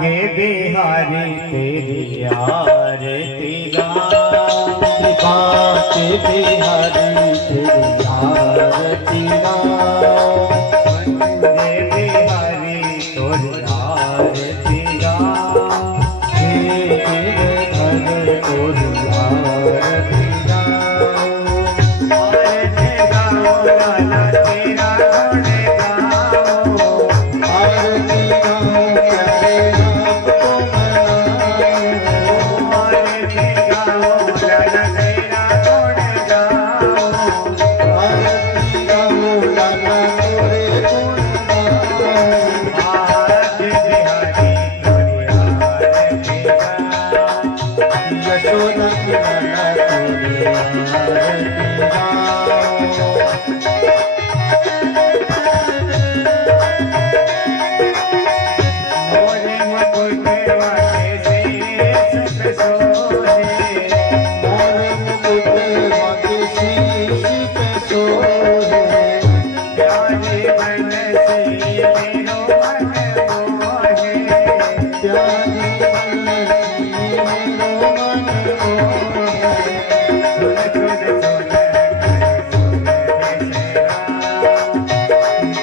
के बिहारी तेरी आरती गाऊं, कृपा के बिहारी तेरी आरती गाऊं, वंदे बिहारी तोरी आरती गाऊं, हे गिरधर तोरी आरती गाऊं, आरती गाऊं लाला तेरा गुण गाऊं, आरती गाऊं प्यारे आपको मनाऊं, आरती गाऊं लाला तेरा गुण गाऊं, आरती गाऊं लाला तेरे गुण गाऊं, आज बिहारी तोरी आरती गाऊं, यशोदा की लाला तोरी आरती गाऊं, मोरे मुकुट वाले शीश पे सोहे, मोर मुकुट वाके शीश पे सोहे, प्यारे मन से मेरो मन मोहे, प्यारी बनसी मेरो मन मोहे, सुन सुन सुन सुन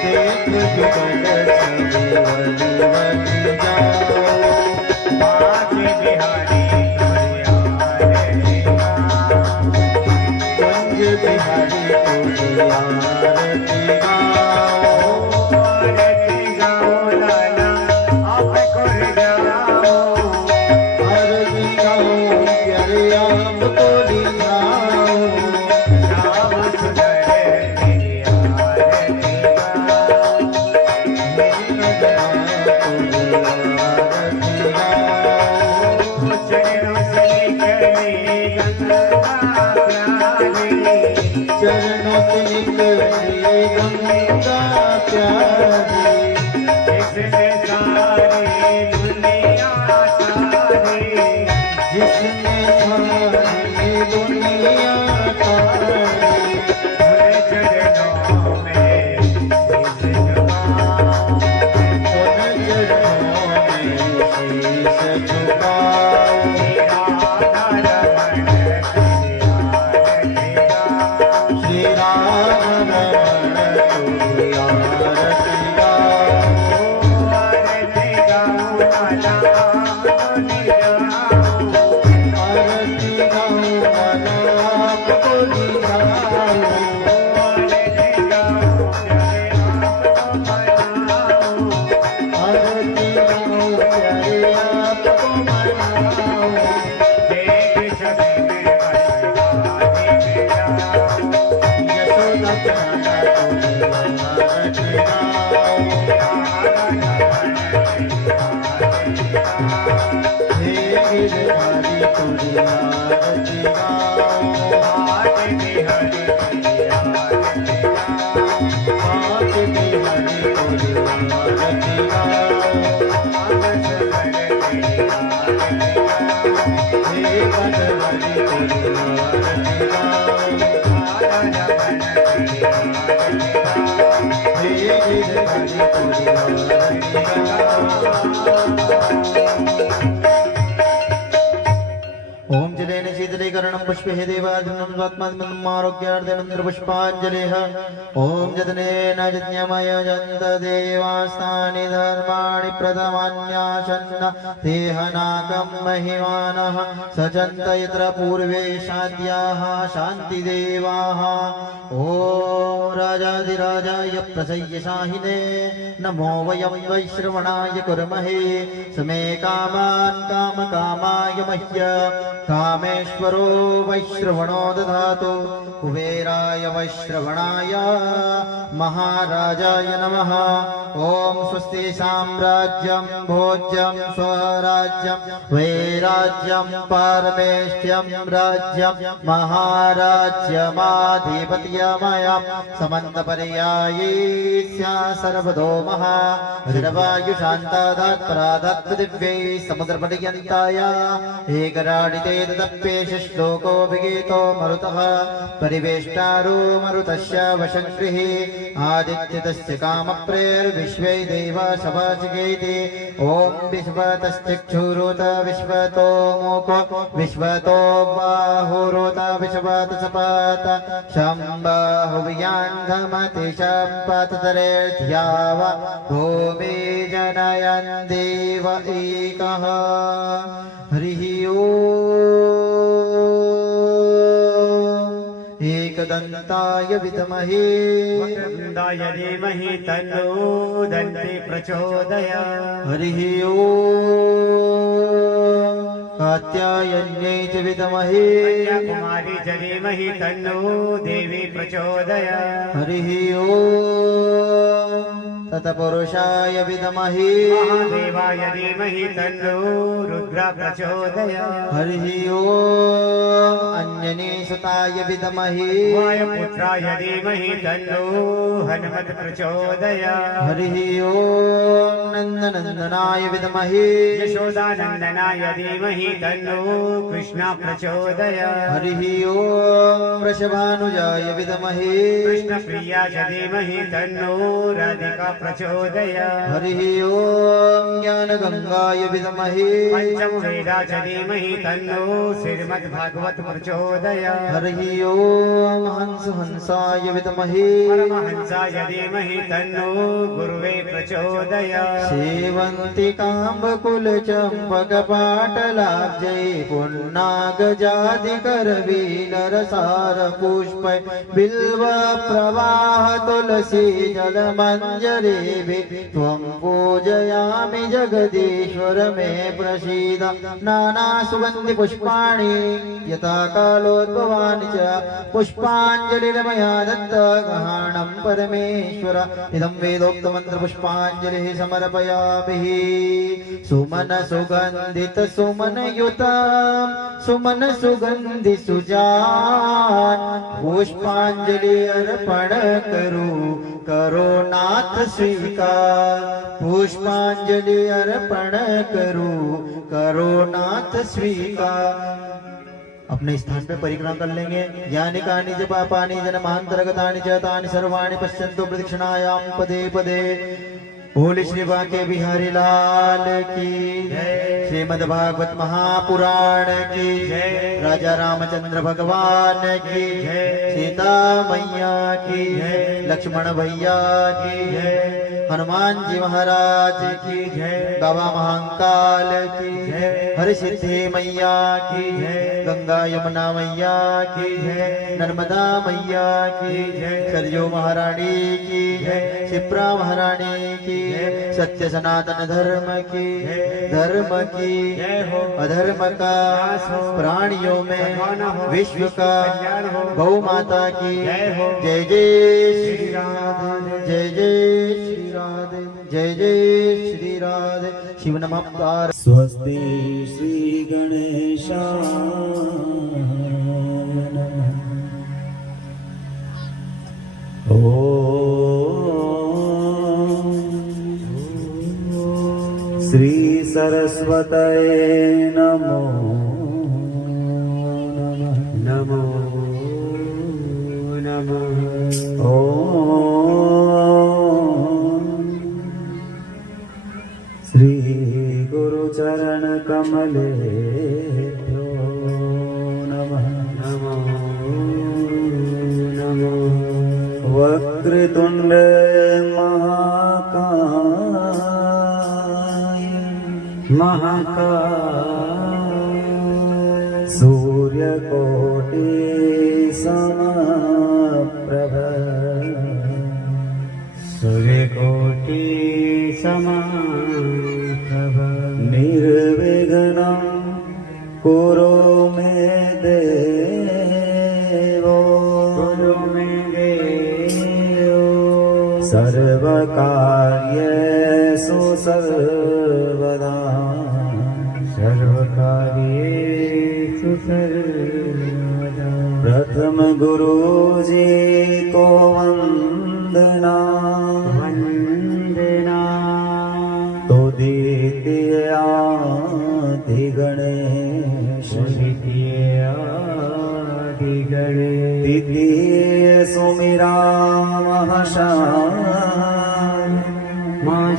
देख जुगल छवि वली वली जाओ, आगे बिहारी तोरी आरती गाऊं, कुंज बिहारी तोरी आरती गाओ, आरती गाऊं लाला आप गुण गाऊं, आरती गाओ प्यारे आपको दिखाओ, श्याम सुंदर तेरी आरती गाऊं, चरणों से निकली गंगा प्यारी, चरणों से निकली गंगा प्यारी, इसमें सारी दुनिया सारी, जिसने सारी दुनिया तारी, भले चरणों में शीश झुकाऊं, उन चरणों में शीश झुकाओ, तेरा आधार बन तेरी आरती गाऊं, श्री राम रमण तुरी आरती गाओ, आरती गाऊं लाला आपको गाऊं, आरती गाओ लाला आपको दिखाओ, आरती गाऊं प्यारे आपको मनाऊं, आरती गाओ प्यारे आपको मनाओ, देख छवि में बसवानी में जाऊं, यशोदा के लाला तोरी आरती गाओ, हे गिरधारी तोरी आरती गाओ, पाक बिहारी तोरी आरती गाओ, हे बनवारी तोरी आरती गाओ, हे गिरधारी तोरी आरती गाओ। ओम जलेन शीतलीकरणं पुष्पे देवादिनं स्वात्मादिनं आरोग्यार्थे पुष्पाञ्जलिः। ओम जतनेन यज्ञमय जन्त देवास्तानि धर्माणि प्रथमान्यासन्न देहनाकं महिमानः सचन्त यत्र पूर्वे शाद्याः शान्तिदेवाः। ओम राजाधिराजाय प्रसय्यशाहिने नमो वयं वैश्रवणाय कुर्महे समे कामान् कामकामाय मह्यम् कामेश्वरो वैश्रवणो दधातु कुबेराय वैश्रवणाय महाराजाय नमः। ओम स्वस्ति साम्राज्यं भोज्यं स्वराज्यं वैराज्यं पारमेष्ट्यं राज्यं महाराज्यमाधिपत्यमयं समन्तपर्यायी स्यात् सर्वतो महावायुशान्तादात् परादात् दिव्यै समुद्रपर्यन्ताय एकराडिते तदप्येष श्लोको विगीतो मरुतः परिवेष्टारो मरुतस्य वशङ्कृः आदित्यतस्य कामप्रेर्विश्वे देवा सभाजिगेति ॐ विश्वतश्चक्षुरुत विश्वतो मुखो विश्वतो बाहुरुत विश्वत सपात शम्बाहुवियान्धमति शम्पतरेर्ध्याव भूमि जनयन् देव एकः हरिः ॐ एकदन्ताय विद्महे वक्रतुण्डाय धीमहि तन्नो दन्ति प्रचोदयात्। हरिः ॐ कात्यायन्यै च विद्महे कन्याकुमारी च धीमहि तन्नो देवी प्रचोदयात्। हरिः ॐ तत्पुरुषाय विद्महे महादेवाय धीमहि तन्नो रुद्र प्रचोदयात्। हरिः ॐ अञ्जनीसुताय विद्महे वायुपुत्राय धीमहि तन्नो हनुमत् प्रचोदयात्। हरिः ॐ नन्दनन्दनाय विद्महे यशोदानन्दनाय धीमहि तन्नो कृष्ण प्रचोदयात्। हरिः ॐ वृषभानुजाय विद्महे कृष्णप्रियाय धीमहि तन्नो राधिका प्रचोदयात्। हरिः ॐ ज्ञानगङ्गाय विद्महे पञ्चमवेदाय धीमहि तन्नो श्रीमद्भागवत प्रचोदयात्। हरिः ॐ हंसहंसाय विद्महे परमहंसाय धीमहि तन्नो गुरुवे प्रचोदयात्। सेवन्तिकाम्बकुलचम्पकपाटलाब्जै पुन्नागजादिकरवीनरसार पुष्पै बिल्वप्रवाह तुलसी जलमञ्जरीभिः त्वं पूजयामि जगदीश्वर मे प्रसीद नानासुगन्धिपुष्पाणि यथा कालोद्भवानि च पुष्पाञ्जलिर्मया दत्त गृहाणं परमेश्वर इदं वेदोक्तमन्त्रपुष्पाञ्जलिः समर्पयामि सुमन सुगन्धित सुमनयुतां सुमन सुगन्धि सुजान पुष्पाञ्जलि अर्पण करो नाथ स्वीकार पुष्पाञ्जलि अर्पण करो नाथ स्वीकार। अपने स्थान पे परिक्रमा कर लेंगे। यानि कानि च पापानि जन्मान्तरगतानि च तानि सर्वाणि पश्यन्तु प्रदक्षिणायां पदे पदे। बोले श्री बांके बिहारी लाल की जय। श्रीमद्भागवत महापुराण की जय। राजा रामचंद्र भगवान की जय। सीता मैया की जय। लक्ष्मण भैया की जय। हनुमान जी महाराज की जय। बाबा महाकाल की जय। हरसिद्धि मैया की जय। गंगा यमुना मैया की जय। नर्मदा मैया की जय। सरयू महारानी की जय। शिप्रा महारानी की जय। सत्य सनातन धर्म की जय। धर्म की जय हो। अधर्म का नाश हो। प्राणियों में भगवान हो। विश्व का कल्याण हो। गौ माता की जय हो। जय जय श्री श्री राधे राधे। जय जय श्री राधे जय जय श्री राधे शिव नमः पार्वती। स्वस्ति श्री गणेशाय नमः। ॐ श्री सरस्वतये नमो नमः। नमो नमः। ॐ श्री गुरुचरण कमलेभ्यो नमः। नमो नमो वक्रतुण्ड महाकाय महाकाय सूर्यकोटि समप्रभ सूर्यकोटि समप्रभ निर्विघ्नं कुरु मे देवो कुरु मे देवो सर्वकार्येषु सर्वदा सर्वकार्येषु सर्वदा प्रथम गुरुजी को वंदना वंदना तो द्वितीयाधि गणेश द्वितीयाधि द्वितीय सुमिरा महाशान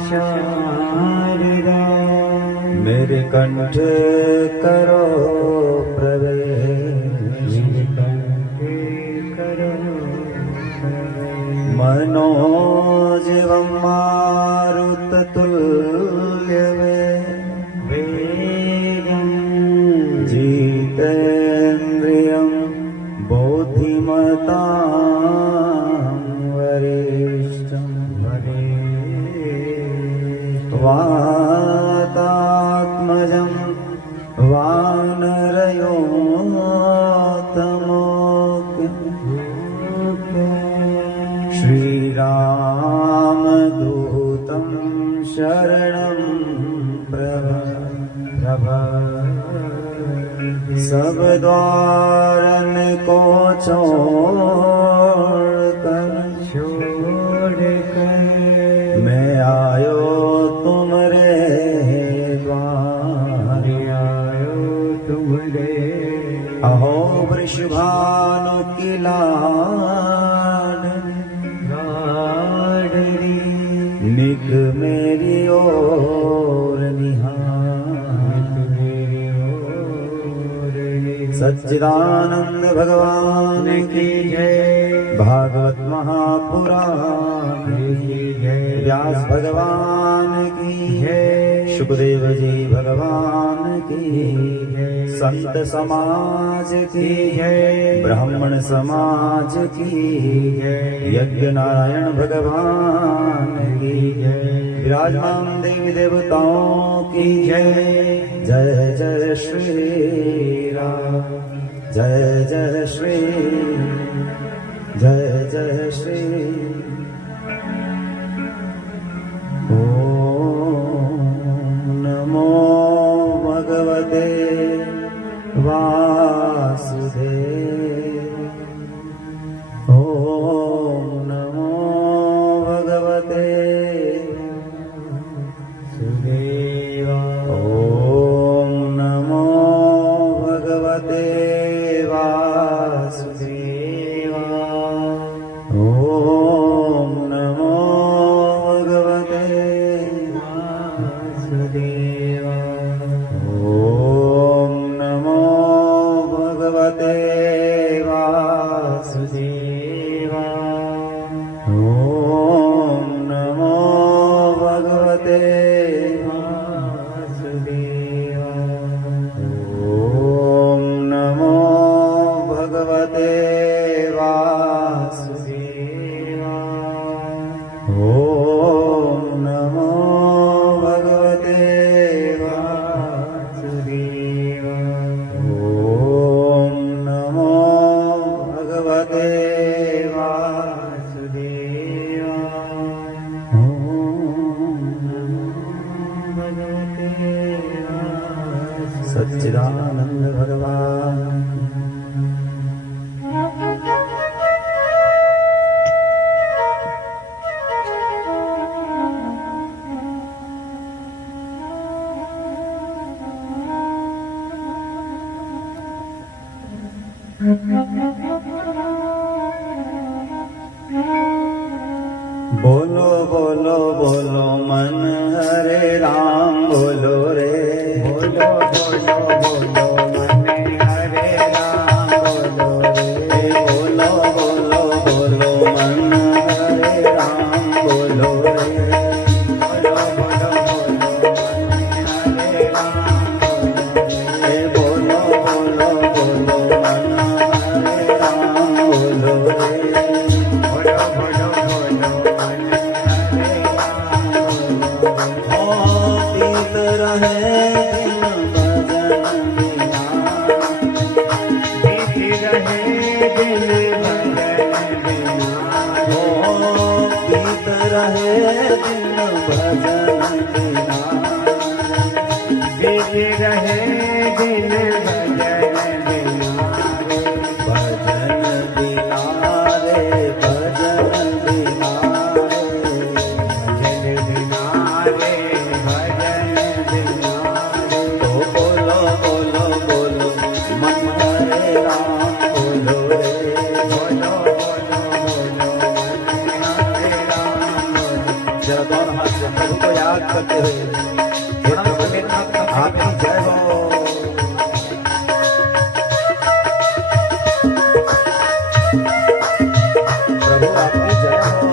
शारदा मेरे कंठ करो प्रवेश करो मनोजवं मारुततुल्य वेगं जितेन्द्रियं बुद्धिमतां वरिष्ठं वातात्मजं वानरयोत्तमोऽग्निं श्रीरामदूतं शरणं प्रपद्ये सब द्वारन को छोड़कर मैं आयो तुमरे द्वार अहो वृषभानु की लाडली निक मेरी ओर निहार सच्चिदानंद भगवान की जय भागवत महापुराण की जय व्यास भगवान की जय सुखदेव जी भगवान की जय संत समाज की जय ब्राह्मण समाज की जय यज्ञ नारायण भगवान की जय विराजमान देवी देवताओं की जय जय जय श्री राम जय जय श्री जय जय श्री ओम नमो भगवते वासुदेव ओम नमो भगवते सुदेवा ओम नमो भगवते वासुदेवा ओम नमो भगवते वासुदेवा ओम नमो भगवते वासुदेवा ओम नमो भगवते वासुदेवा ओम नमो भगवते वासुदेवा ओम नमो भगवते वासुदेवा ओम नमो भगवते वासुदेवा ओम नमो भगवते सच्चिदानंद भगवान बोलो बोलो बोलो मन हरे राम बोलो रे बोलो बोलो बोलो मन हरे राम बोलो रे बोलो बोलो बोलो मन हरे राम बोलो रे बोलो बोलो बोलो मन हरे राम बोलो बोलो बोलो मन हरे राम बोलो रे बोलो बोलो बोलो तीत रहे दिन भजन बिना तीत रहे दिन भजन बिना तीत रहे दिन भजन बिना तीत रहे दिन भजन बिना भजन बिना रे भजन बिना बोलो बोलो बोलो मन हरे राम बोलो रे आपकी जय हो। प्रभु आपकी जय हो।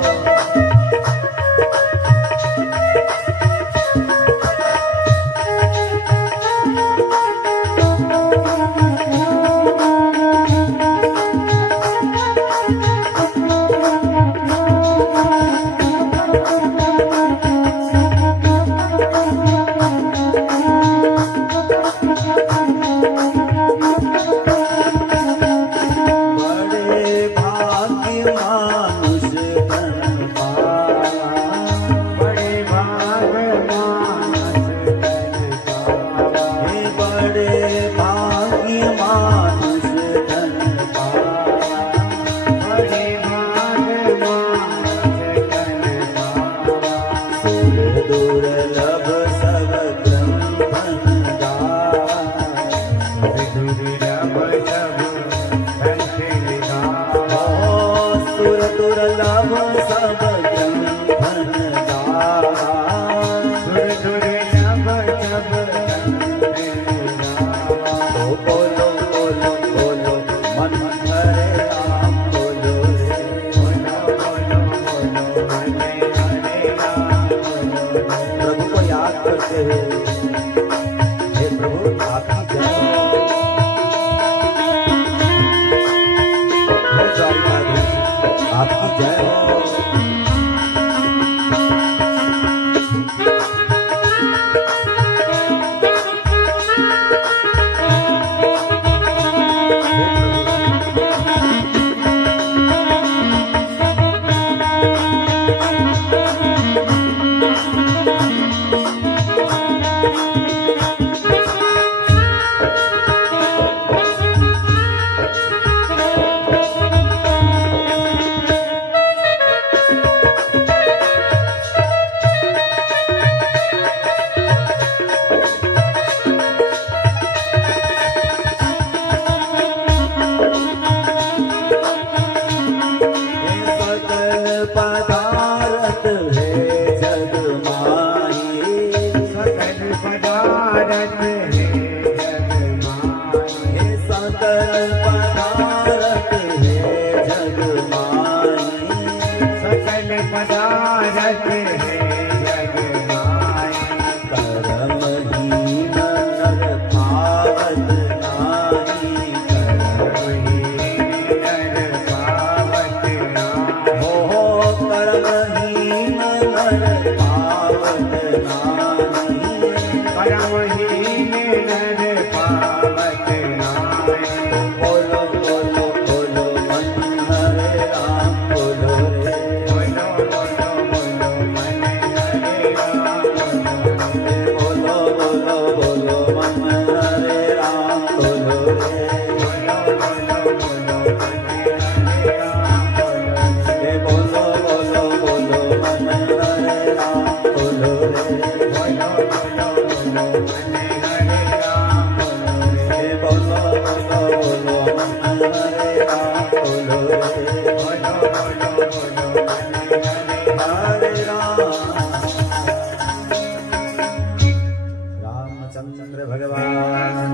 रामचंद्र भगवान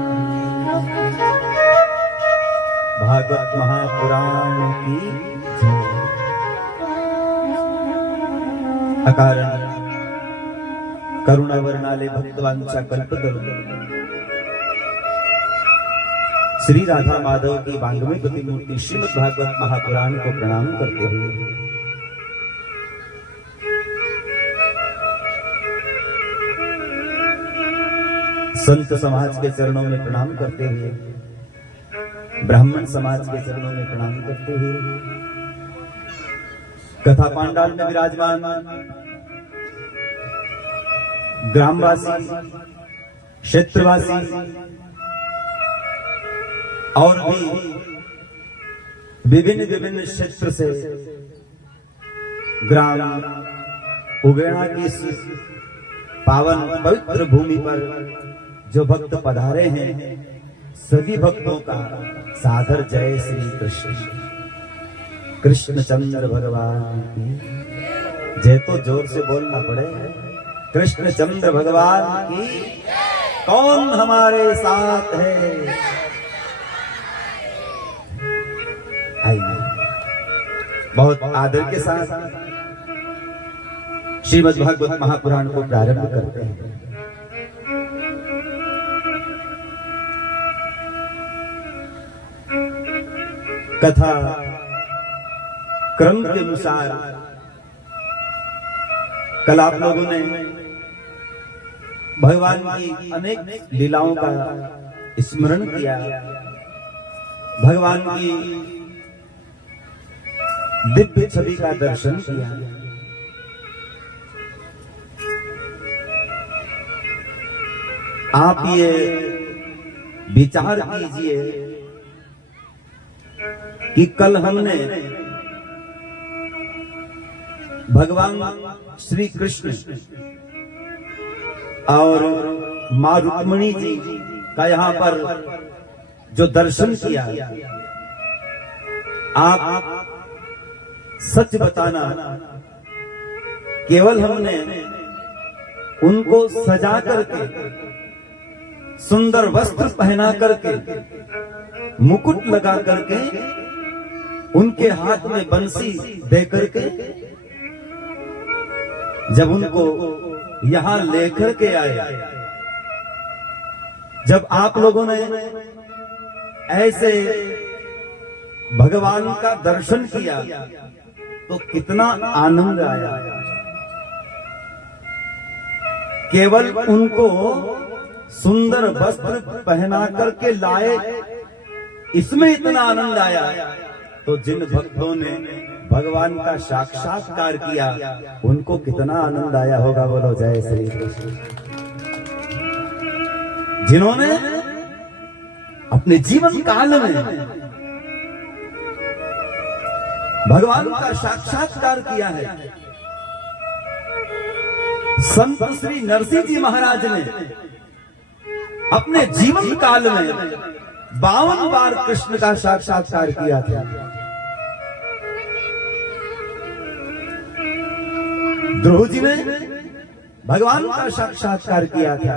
भागवत महापुराण की अकारण करुणा वर्णाले भक्तवांचा कल्पतरू श्री राधा माधव की वांगमय प्रतिमूर्ति श्रीमद् भागवत महापुराण को प्रणाम करते हुए संत समाज के चरणों में प्रणाम करते हुए ब्राह्मण समाज के चरणों में प्रणाम करते हुए कथा पांडाल में विराजमान ग्रामवासी क्षेत्रवासी और भी विभिन्न विभिन्न क्षेत्र से ग्राम उगेणा की इस पावन पवित्र भूमि पर जो भक्त पधारे हैं सभी भक्तों का सादर जय श्री कृष्ण कृष्णचंद्र भगवान की जय। तो जोर से बोलना पड़ेगा कृष्णचंद्र भगवान की। कौन हमारे साथ है। आइए बहुत आदर के साथ श्रीमद् भागवत महापुराण को प्रारंभ करते हैं। कथा क्रम के अनुसार कल आप लोगों ने भगवान की अनेक लीलाओं का स्मरण किया, भगवान की दिव्य छवि का दर्शन किया। आप ये विचार कीजिए कि कल हमने भगवान श्री कृष्ण और मां रुक्मिणी जी का यहाँ पर जो दर्शन किया, आप सच बताना केवल हमने उनको सजा करके, सुंदर वस्त्र पहना करके, मुकुट लगा करके, उनके हाथ में बंसी दे करके जब उनको यहां लेकर के आए, जब आप लोगों ने ऐसे भगवान का दर्शन किया तो कितना आनंद आया। केवल उनको सुंदर वस्त्र पहना करके लाए, इसमें इतना आनंद आया, तो जिन भक्तों ने भगवान का साक्षात्कार किया उनको कितना आनंद आया होगा। बोलो जय श्री कृष्ण। जिन्होंने अपने जीवन काल में भगवान का साक्षात्कार किया है। संत श्री नरसिंह जी महाराज ने अपने जीवन काल में 52 बार कृष्ण का साक्षात्कार किया था। ध्रुव जी ने भगवान का साक्षात्कार किया था।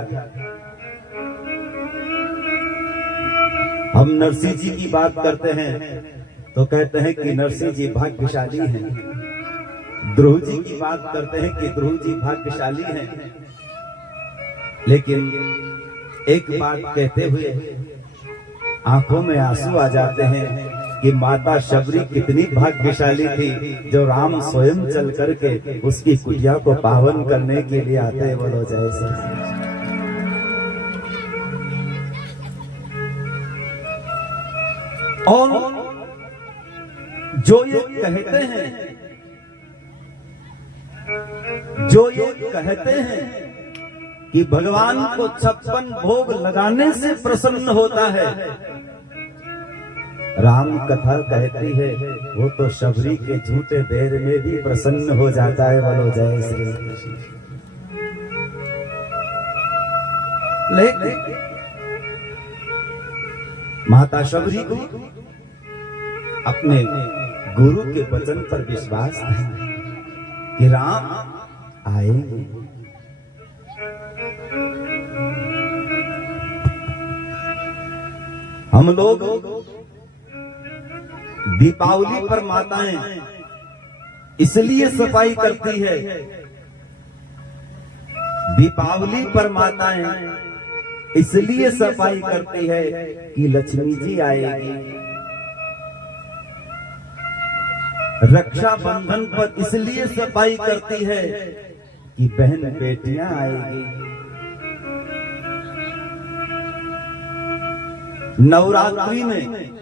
हम नरसिंह जी की बात करते हैं तो कहते हैं कि नरसिंह जी भाग्यशाली हैं। ध्रुव जी की बात करते हैं कि ध्रुव जी भाग्यशाली हैं। लेकिन एक बात कहते हुए आंखों में आंसू आ जाते हैं कि माता शबरी कितनी भाग्यशाली थी जो राम स्वयं चल करके उसकी कुटिया को पावन करने के लिए आते हैं। बोलो जय श्री कृष्ण। और जो ये कहते हैं कि भगवान को 56 भोग लगाने से प्रसन्न होता है, राम कथा कहती है वो तो शबरी के झूठे देर में भी प्रसन्न हो जाता है। बोलो जय श्री कृष्ण। लेकिन माता शबरी को अपने गुरु के वचन पर विश्वास था कि राम आएंगे। हम लोग दीपावली पर माताएं इसलिए सफाई करती है, दीपावली पर माताएं इसलिए सफाई करती है कि लक्ष्मी जी आएगी। रक्षाबंधन पर इसलिए सफाई करती है कि बहन बेटियां आएगी। नवरात्रि में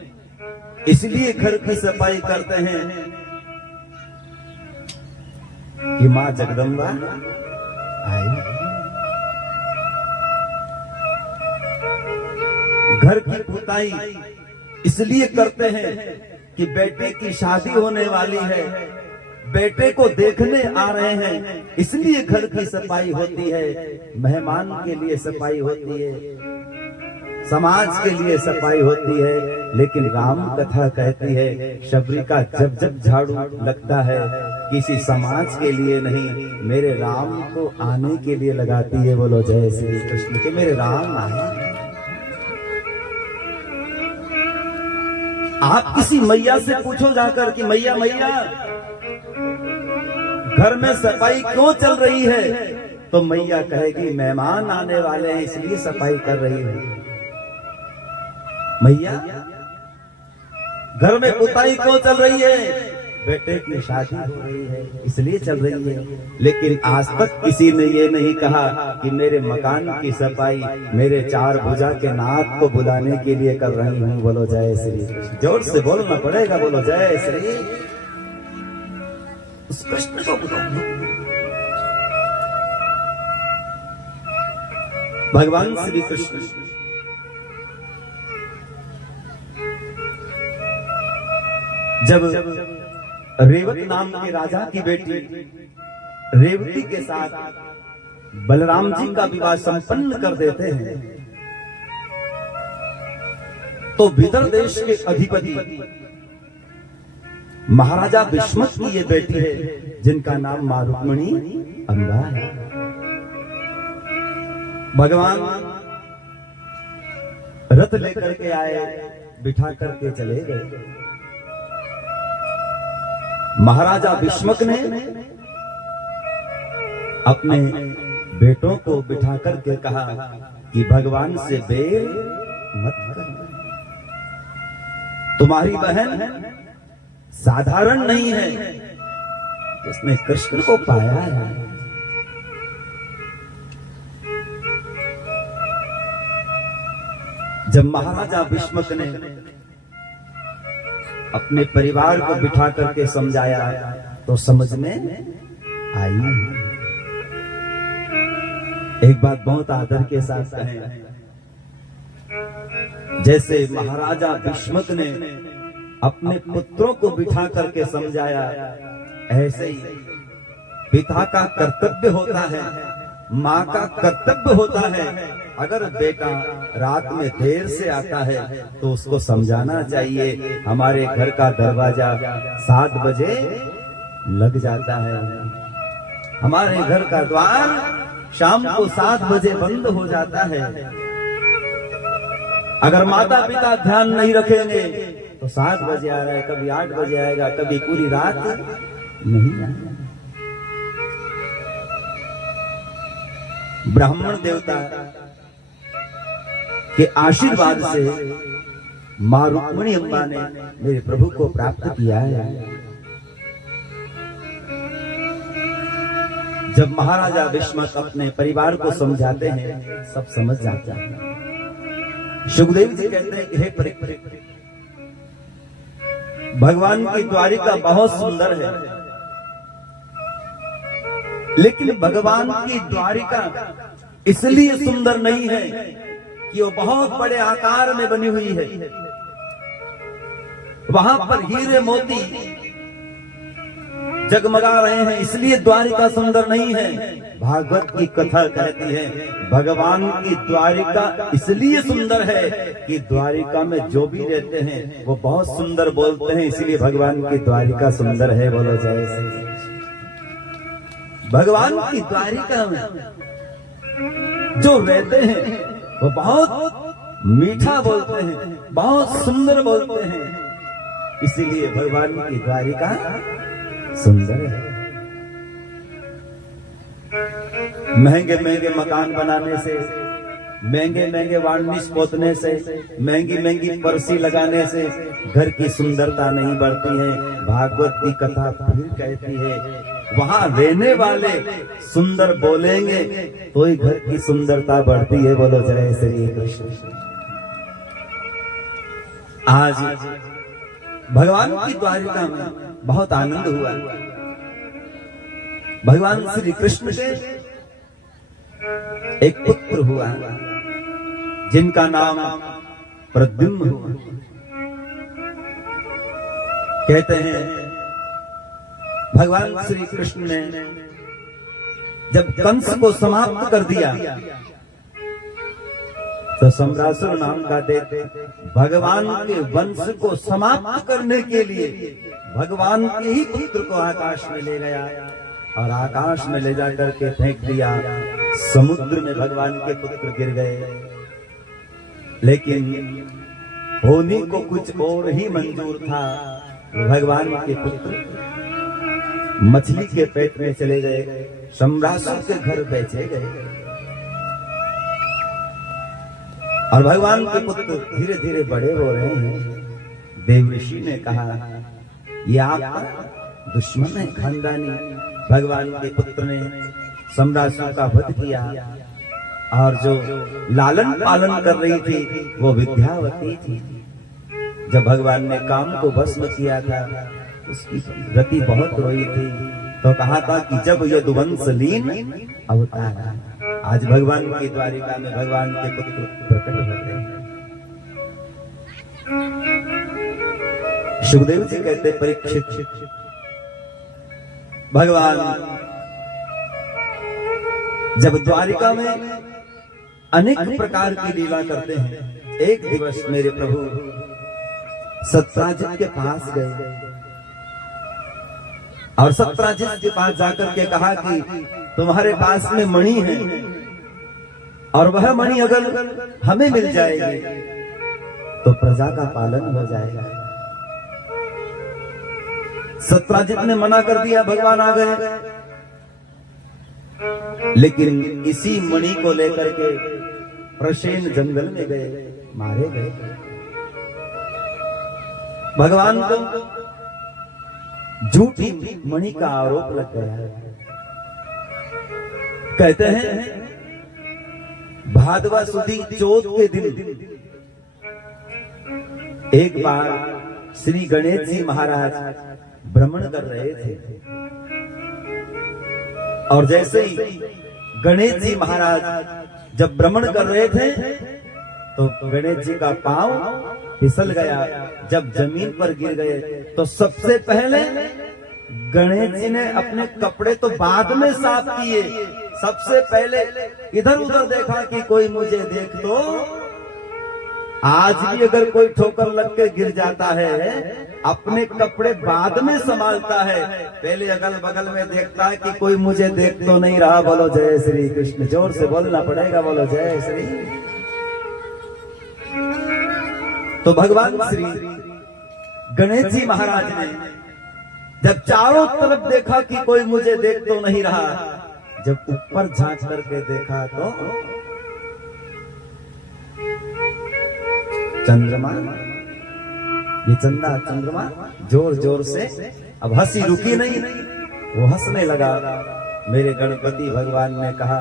इसलिए घर की सफाई करते हैं कि मां जगदम्बा आए। घर की पुताई इसलिए करते हैं कि बेटे की शादी होने वाली है, बेटे को देखने आ रहे हैं, इसलिए घर की सफाई होती है। मेहमान के लिए सफाई होती है, समाज के लिए सफाई होती है। लेकिन राम कथा कहती है शबरी का जब जब झाड़ू लगता है किसी समाज के लिए नहीं, मेरे राम को आने के लिए लगाती है। बोलो जय श्री कृष्ण के मेरे राम आए। आप किसी मैया से पूछो जाकर कि मैया मैया घर में सफाई क्यों चल रही है, तो मैया कहेगी मेहमान आने वाले हैं इसलिए सफाई कर रही है। मैया घर में पुताई क्यों चल रही है, बेटे की शादी हो रही है इसलिए चल रही है। लेकिन आज तक किसी ने ये नहीं कहा कि मेरे मकान की सफाई मेरे चार भुजा के नाथ को बुलाने के लिए कर रही हूँ। बोलो जय श्री कृष्ण, जोर से बोलना पड़ेगा। बोलो जय श्री उस कृष्ण को बुलाओ। भगवान श्री कृष्ण जब रेवत नाम के राजा की बेटी रेवती के साथ बलराम जी का विवाह संपन्न कर देते हैं, तो विदर्भ देश के अधिपति महाराजा विष्णु की ये बेटी है जिनका नाम मां रुक्मिणी अम्बा है। भगवान रथ लेकर के आए, बिठा करके चले गए। महाराजा विष्मक ने अपने बेटों को बिठा करके कहा कि भगवान से बैर मत करना, तुम्हारी बहन साधारण नहीं है, जिसने कृष्ण को पाया है। जब महाराजा विष्मक ने अपने परिवार को बिठा करके समझाया तो समझ में आई। एक बात बहुत आदर के साथ कहें, जैसे महाराजा विष्मक ने अपने पुत्रों को बिठा करके समझाया, ऐसे ही पिता का कर्तव्य होता है, माँ का कर्तव्य होता है। अगर बेटा रात में देर से आता है तो उसको समझाना चाहिए। हमारे घर का दरवाजा 7 बजे लग जाता है, हमारे घर का द्वार शाम को 7 बजे बंद हो जाता है। अगर माता पिता ध्यान नहीं रखेंगे तो 7 बजे आ रहा है, कभी 8 बजे आएगा, कभी पूरी रात नहीं आएगा। ब्राह्मण देवता के आशीर्वाद से मां रुक्मिणी अम्बा ने मेरे प्रभु को प्राप्त किया है। जब महाराजा विष्मक अपने परिवार को समझाते हैं, सब समझ जाता है। सुखदेव जी कहते हैं कि हे परीक्षित, भगवान की द्वारिका बहुत सुंदर है, लेकिन भगवान की द्वारिका इसलिए सुंदर नहीं है कि वो बहुत बड़े आकार में बनी हुई है। वहां पर हीरे मोती जगमगा रहे हैं इसलिए द्वारिका सुंदर नहीं है। भागवत की कथा कहती है भगवान की द्वारिका इसलिए सुंदर है कि द्वारिका में जो भी रहते हैं वो बहुत सुंदर बोलते हैं, इसलिए भगवान की द्वारिका सुंदर है। बोलो जय श्री कृष्ण। भगवान की द्वारिका में जो रहते हैं वो बहुत मीठा बोलते हैं, बहुत सुंदर बोलते हैं, इसीलिए भगवान की द्वारिका सुंदर है। महंगे महंगे मकान बनाने से, महंगे महंगे वार्निश पोतने से, महंगी महंगी पर्सी लगाने से घर की सुंदरता नहीं बढ़ती है। भागवत की कथा फिर कहती है वहां रहने वाले सुंदर बोलेंगे तो ही घर की सुंदरता बढ़ती है। बोलो जय श्री कृष्ण। आज भगवान की द्वारिका में बहुत आनंद हुआ। भगवान श्री कृष्ण के एक पुत्र हुआ जिनका नाम प्रद्युम्न हुआ। कहते हैं भगवान श्री कृष्ण ने जब कंस को समाप्त कर दिया तो सम्रासुर नाम का दैत्य भगवान के वंश को समाप्त करने के लिए भगवान के ही पुत्र को आकाश में ले गया और आकाश में ले जाकर के फेंक दिया। समुद्र में भगवान के पुत्र गिर गए, लेकिन होने को कुछ और ही मंजूर था। भगवान के पुत्र मछली के पेट में चले गए, सम्रासुर के घर बेचे गए और भगवान के पुत्र धीरे धीरे बड़े हो रहे हैं। देव ऋषि ने कहा, ये आपका दुश्मन है खानदानी। भगवान के पुत्र ने सम्रासुर का वध किया और जो लालन पालन कर रही थी वो विद्यावती थी। जब भगवान ने काम को भस्म किया था, उसकी रति बहुत रोई थी, तो कहा था कि जब ये दुवंशलीन अवतार, आज भगवान की द्वारिका में भगवान के पुत्र प्रकट होते हैं। सुखदेव जी कहते, परीक्षित, भगवान जब द्वारिका में अनेक प्रकार की लीला करते हैं, एक दिवस मेरे प्रभु सत्राजित के पास गए और सत्राजित के पास जाकर के कहा कि तुम्हारे पास में मणि है और वह मणि अगर हमें मिल जाएगी तो प्रजा का पालन हो जाएगा। सत्राजित ने मना कर दिया, भगवान आ गए, लेकिन इसी मणि को लेकर के प्रसेन जंगल में गए, मारे गए। भगवान को झूठी मणि का आरोप लग गया। कहते हैं भादवा सुदी चौथ के दिन एक बार श्री गणेश जी महाराज भ्रमण कर रहे थे और जैसे ही गणेश जी महाराज जब भ्रमण कर रहे थे तो गणेश जी का पांव फिसल गया। जब जमीन पर गिर गए तो सबसे पहले गणेश जी ने अपने कपड़े तो बाद में साफ किए, सबसे पहले इधर उधर देखा कि कोई मुझे देख तो। आज भी अगर कोई ठोकर लग के गिर जाता है, अपने कपड़े बाद में संभालता है, पहले अगल बगल में देखता है कि कोई मुझे देख तो नहीं रहा। बोलो जय श्री कृष्ण, जोर से बोलना पड़ेगा, बोलो जय श्री। तो भगवान श्री गणेश जी महाराज ने जब चारों तरफ देखा कि कोई मुझे देख तो नहीं रहा, जब ऊपर झांक करके देखा तो चंद्रमा, ये चंदा चंद्रमा जोर जोर से, अब हंसी रुकी नहीं, वो हंसने लगा। मेरे गणपति भगवान ने कहा,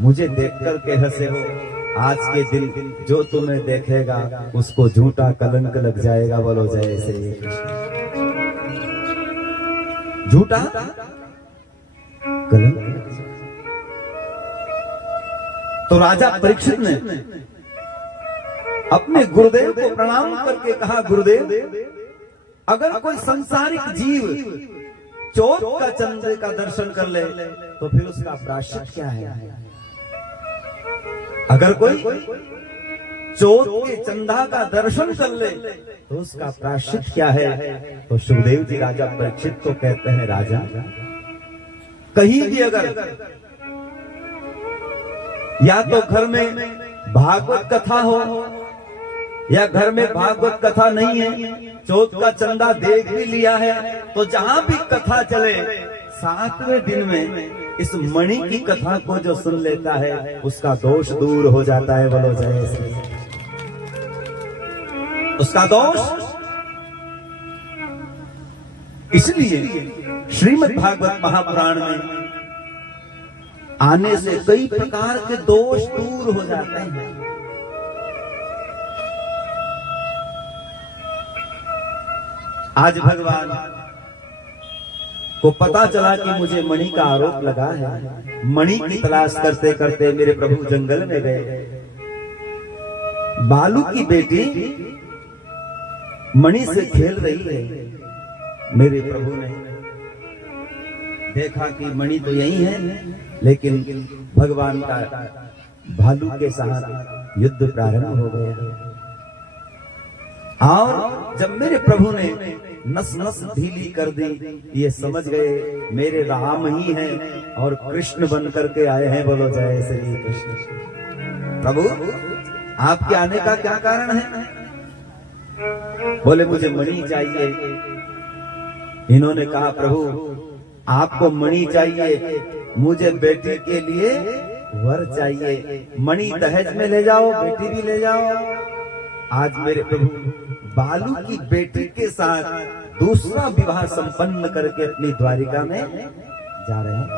मुझे देख करके हंसे हो, आज के दिन जो तुम्हें देखेगा उसको झूठा कलंक लग जाएगा। बोलो जय श्री कृष्ण। झूठा कलंक लग जाएगा। तो राजा परीक्षित ने अपने गुरुदेव को प्रणाम करके कहा, गुरुदेव, अगर कोई संसारिक जीव चौथ का चंद्र का दर्शन कर ले तो फिर उसका प्रायश्चित क्या है? अगर कोई चौथ के चंदा का दर्शन कर ले तो उसका प्रायश्चित क्या है? तो सुखदेव जी राजा परीक्षित को कहते हैं, राजा, कहीं भी अगर या तो घर में भागवत कथा हो या घर में भागवत कथा नहीं है, चौथ का चंदा देख भी लिया है, तो जहां भी कथा चले 7वें दिन में इस मणि की कथा को जो सुन लेता है उसका दोष दूर हो जाता है। बोलो जय श्री। उसका दोष, इसलिए श्रीमद् भागवत महापुराण में आने से कई प्रकार के दोष दूर हो जाते हैं। आज भगवान को पता चला कि मुझे मणि का आरोप लगा है। मणि की तलाश करते करते मेरे प्रभु जंगल में गए। बालू की बेटी मणि से खेल रही है। मेरे प्रभु ने देखा कि मणि तो यही है, लेकिन भगवान का भालू के साथ युद्ध प्रारंभ हो गया। और जब मेरे प्रभु ने नस नस ढीली कर दी, ये समझ गए मेरे राम ही हैं और कृष्ण बन करके आए हैं। बोलो जय श्री कृष्ण। प्रभु आपके आने का क्या कारण है? बोले मुझे मणि चाहिए। इन्होंने कहा प्रभु आपको मणि चाहिए, मुझे बेटी के लिए वर चाहिए। मणि दहेज में ले जाओ, बेटी भी ले जाओ। आज मेरे प्रभु बालू की बेटी के साथ दूसरा विवाह संपन्न करके अपनी द्वारिका में जा रहे हैं।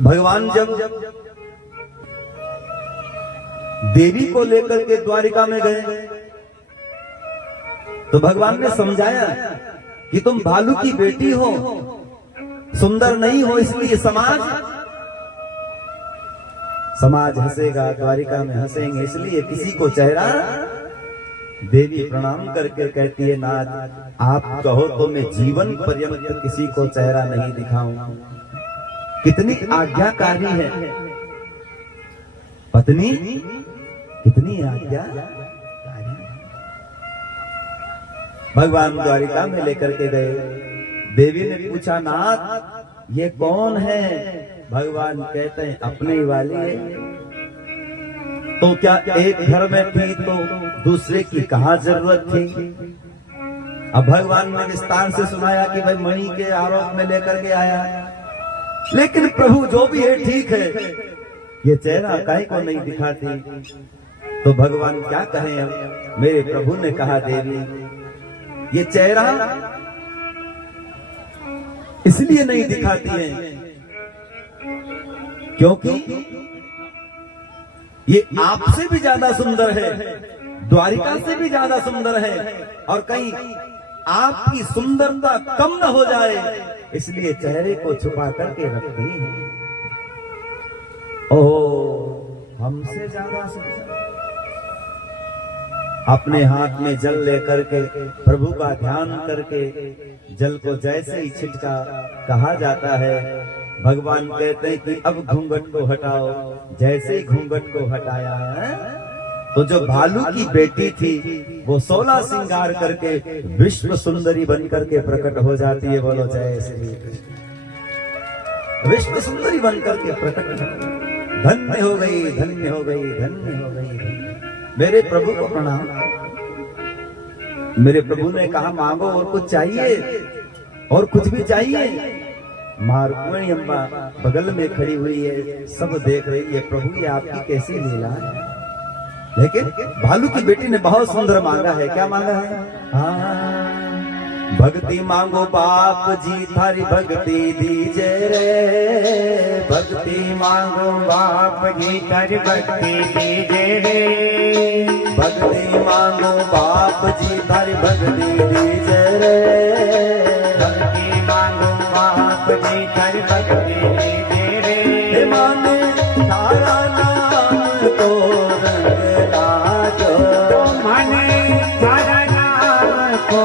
भगवान जब देवी को लेकर के द्वारिका में गए तो भगवान ने समझाया कि तुम भालू की बेटी हो, सुंदर नहीं हो, इसलिए समाज हंसेगा, द्वारिका में हंसेंगे, इसलिए किसी को चेहरा। देवी प्रणाम करके कहती है नाथ आप कहो तो मैं जीवन पर्यंत किसी को चेहरा नहीं दिखाऊं। कितनी आज्ञाकारी है पत्नी, कितनी आज्ञाकारी। भगवान द्वारिका में लेकर के गए। देवी ने पूछा नाथ ये कौन है? भगवान कहते हैं अपने वाली है। तो क्या एक घर में थी तो दूसरे की कहाँ जरूरत थी? अब भगवान ने विस्तार से सुनाया कि भाई मणि के आरोप में लेकर के आया, लेकिन प्रभु जो भी है ठीक है, ये चेहरा काहे को नहीं दिखाती? तो भगवान क्या कहें? मेरे प्रभु ने कहा देवी ये चेहरा इसलिए नहीं दिखाती है क्योंकि ये आपसे भी ज्यादा सुंदर है, द्वारिका से भी ज्यादा सुंदर है, और कहीं आपकी सुंदरता कम न हो जाए इसलिए चेहरे को छुपा करके रखती है। ओह हमसे ज्यादा सुंदर। अपने हाथ में जल लेकर के प्रभु का ध्यान करके जल को जैसे ही छिटका, कहा जाता है भगवान कहते हैं कि अब घूंघट को हटाओ। जैसे ही घूंघट को हटाया है तो जो भालू की बेटी थी वो 16 श्रृंगार करके विश्व सुंदरी बन करके प्रकट हो जाती है। बोलो जय श्री कृष्ण। विश्व सुंदरी बन करके प्रकट, धन्य हो गई, धन्य हो गई, धन्य हो गई। मेरे प्रभु को प्रणाम। मेरे प्रभु ने कहा मांगो और कुछ चाहिए, और कुछ भी चाहिए। मां रुक्मिणी अम्मा बगल में खड़ी हुई है, सब देख रही है प्रभु ये आपकी कैसी लीला है। लेकिन भालू की बेटी ने बहुत सुंदर मांगा है। क्या मांगा है? भक्ति मांगो बाप जी थारी भक्ति दीजे रे। भक्ति मांगो बाप जी थारी भक्ति दीजे रे। भक्ति मांगो बाप जी थारी भक्ति दीजे रे। भक्ति मांगो बाप जी थारी भक्ति दीजे रे। माने तारा नाम तो रंग लाजो, माने तारा नाम को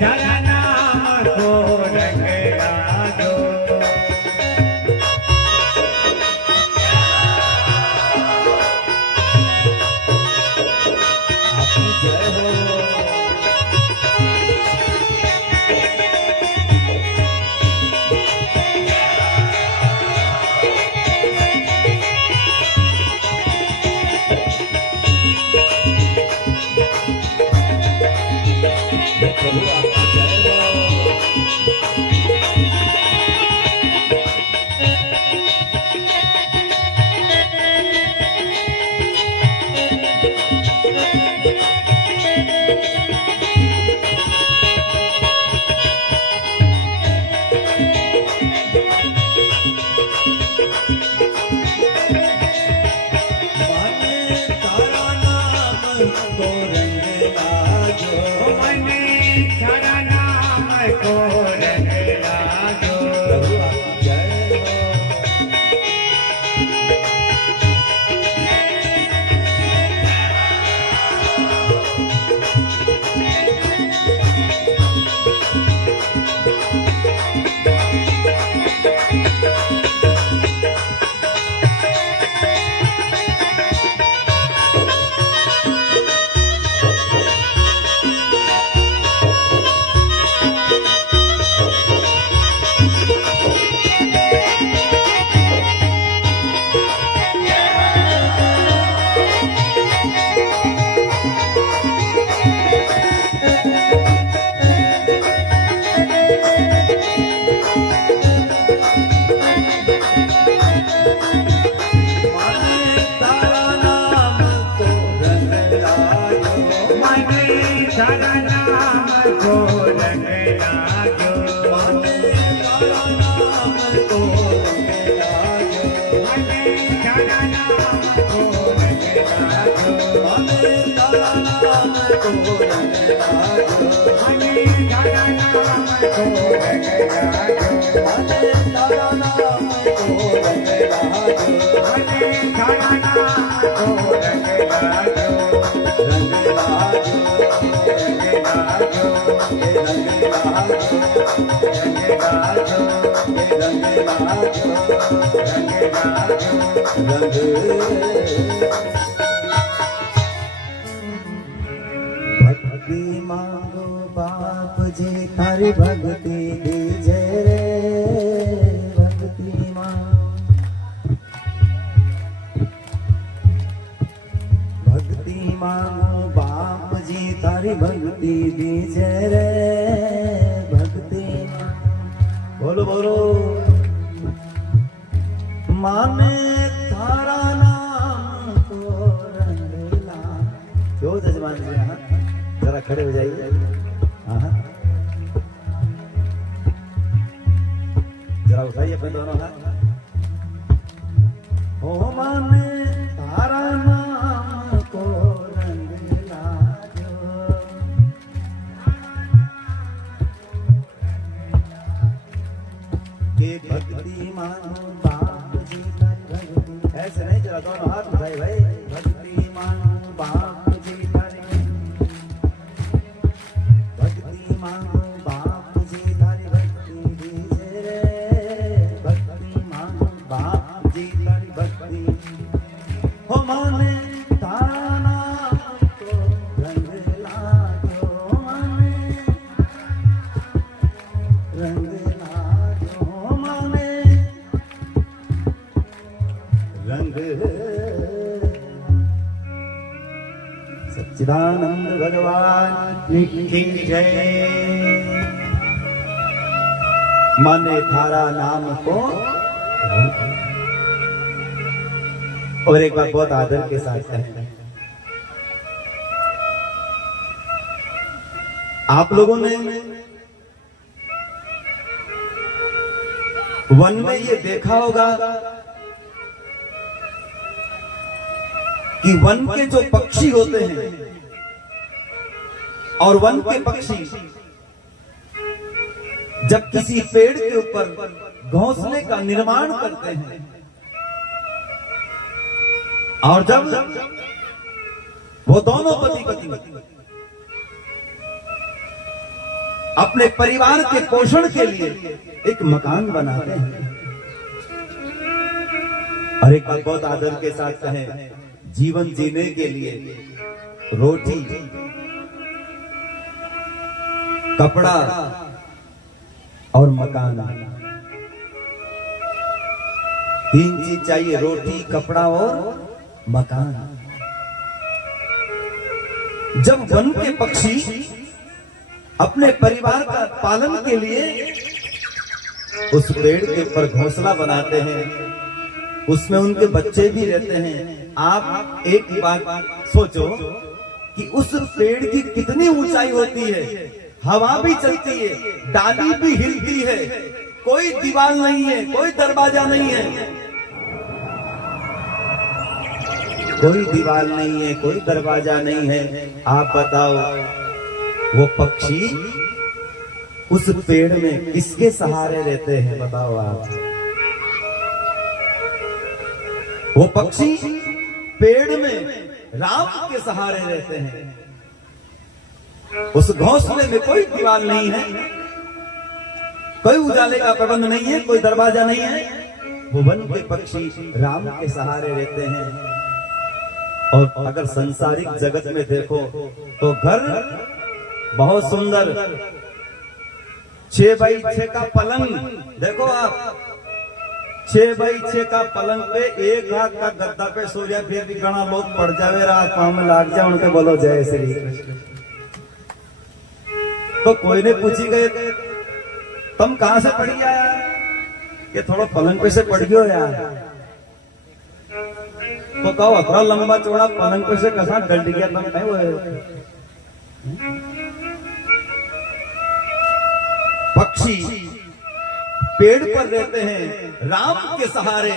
तारा नाम को रंग लाजो आपकी जय हो। प्रभु आपकी जय हो। माने तारा नाम को रंग लाजो, मने तारा नाम को रंग लाजो प्रभु आपकी जय हो। माने तारा नाम को रंग लाजो, मने तारा नाम को रंग लाजो माने तारा नाम को रंग लाजो, मने तारा नाम को रंग लाजो माने तारा नाम को रंग लाजो, मने तारा नाम को रंग लाजो माने तारा नाम को रंग लाजो, मने तारा नाम को रंग लाजो रंग लाजो, रंग लाजो ये रंग लाजो, रंग लाजो ये रंग लाजो, रंग लाजो रंग भक्ति मांगो बाप जी थारी भक्ति दीजे रे, भक्ति मांगो, भक्ति मांगो बाप जी थारी भक्ति दीजे रे, भक्ति मांगो। बोलो बोलो माने तारा नाम को रंग ला। क्यों जजमान जी, हाँ जरा खड़े हो जाइए। हाँ जरा उठाइए अपने दोनों हाथ। ओ माने तारा नाम को रंग लाजो, के भक्ति मानो बाप जी का भक्ति। ऐसे नहीं, जरा दोनों हाथ उठाए भाई। भक्ति मानो बाप जी का, भक्ति मानो बाप जी तारी भक्ति दीजे रे, भक्ति मानो बाप जी तारी भक्ति। हो माने तारा नाम को रंग लाजो, माने रंग लाजो, माने रंग। सच्चिदानंद भगवान की जय माने थारा नाम को। और एक बात बहुत आदर के साथ कहें, आप लोगों ने वन में ये देखा होगा कि वन के जो पक्षी होते हैं और वन के पक्षी जब किसी पेड़ के ऊपर घोंसले का निर्माण करते हैं और जब वो दोनों पति पत्नी अपने परिवार के पोषण के लिए एक मकान बनाते हैं। और एक बात बहुत आदर के साथ कहें, जीवन जीने के लिए रोटी, कपड़ा और मकान, 3 चीज चाहिए, रोटी, कपड़ा और मकान। जब वन के पक्षी अपने परिवार का पालन के लिए उस पेड़ के ऊपर घोंसला बनाते हैं, उसमें उनके बच्चे भी रहते हैं। आप एक बात सोचो कि उस पेड़ की कितनी ऊंचाई होती है, हवा भी चलती है, डाली भी हिलती है, कोई दीवार नहीं है, कोई दरवाजा नहीं है, कोई दीवार नहीं है, कोई दरवाजा नहीं है। आप बताओ वो पक्षी उस पेड़ में किसके सहारे रहते हैं? बताओ आप। वो पक्षी पेड़ में राम के सहारे रहते हैं। उस घोंसले में कोई दीवार नहीं है, कोई उजाले का प्रबंध नहीं है, कोई दरवाजा नहीं है। वो वन के पक्षी राम के सहारे रहते हैं। और अगर संसारिक जगत में देखो तो घर बहुत सुंदर, 6x6 का पलंग देखो आप, 6x6 का पलंग पे एक हाथ का गद्दा पे सो जाए, फिर भी घना लोग पड़ जावे, रात पाँव में लाग जाए, उनके बोलो जय श्री कृष्ण। तो कोई ने पूछी गए तुम कहां से पड़ गया यार, ये थोड़ा पलंग पे से पड़ गयो यार। तो कहो अतरा लंबा चौड़ा पलंग पे से कसा गल गया तुम कहे वो। पक्षी पेड़ पर रहते हैं राम के सहारे,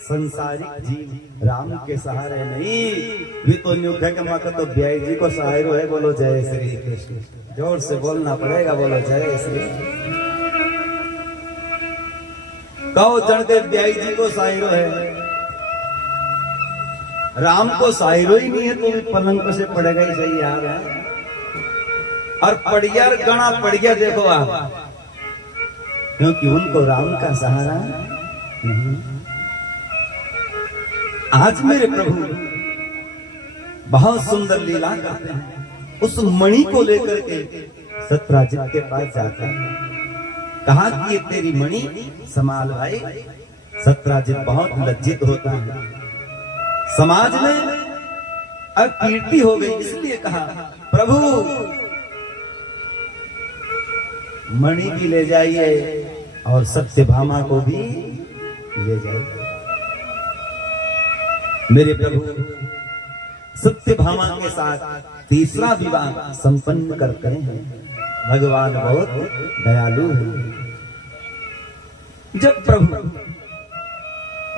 संसारिक जीव राम के सहारे नहीं। भी तो न्यूखे के माता तो ब्याई जी को सहारो है, बोलो जय श्री कृष्ण। जोर से बोलना पड़ेगा, बोलो जय श्री। कहो चढ़ते ब्याई जी को सहारो है, राम को सहारो ही नहीं है तो भी पलंग पे से पड़ेगा ही सही यार है। और पड़िया गणा पड़िया देखो आप, क्योंकि उनको राम का सहारा नहीं। आज मेरे प्रभु बहुत सुंदर लीला करते हैं। उस मणि को लेकर के सत्यराजित के पास जाते हैं, कहा कि ये तेरी मणि संभाल भाई। सत्यराजित बहुत लज्जित होता है, समाज में अब कीर्ति हो गई, इसलिए कहा प्रभु मणि भी ले जाइए और सत्यभामा को भी ले जाइए। मेरे प्रभु सत्यभामा के साथ तीसरा विवाह संपन्न करते हैं। भगवान बहुत दयालु है। जब प्रभु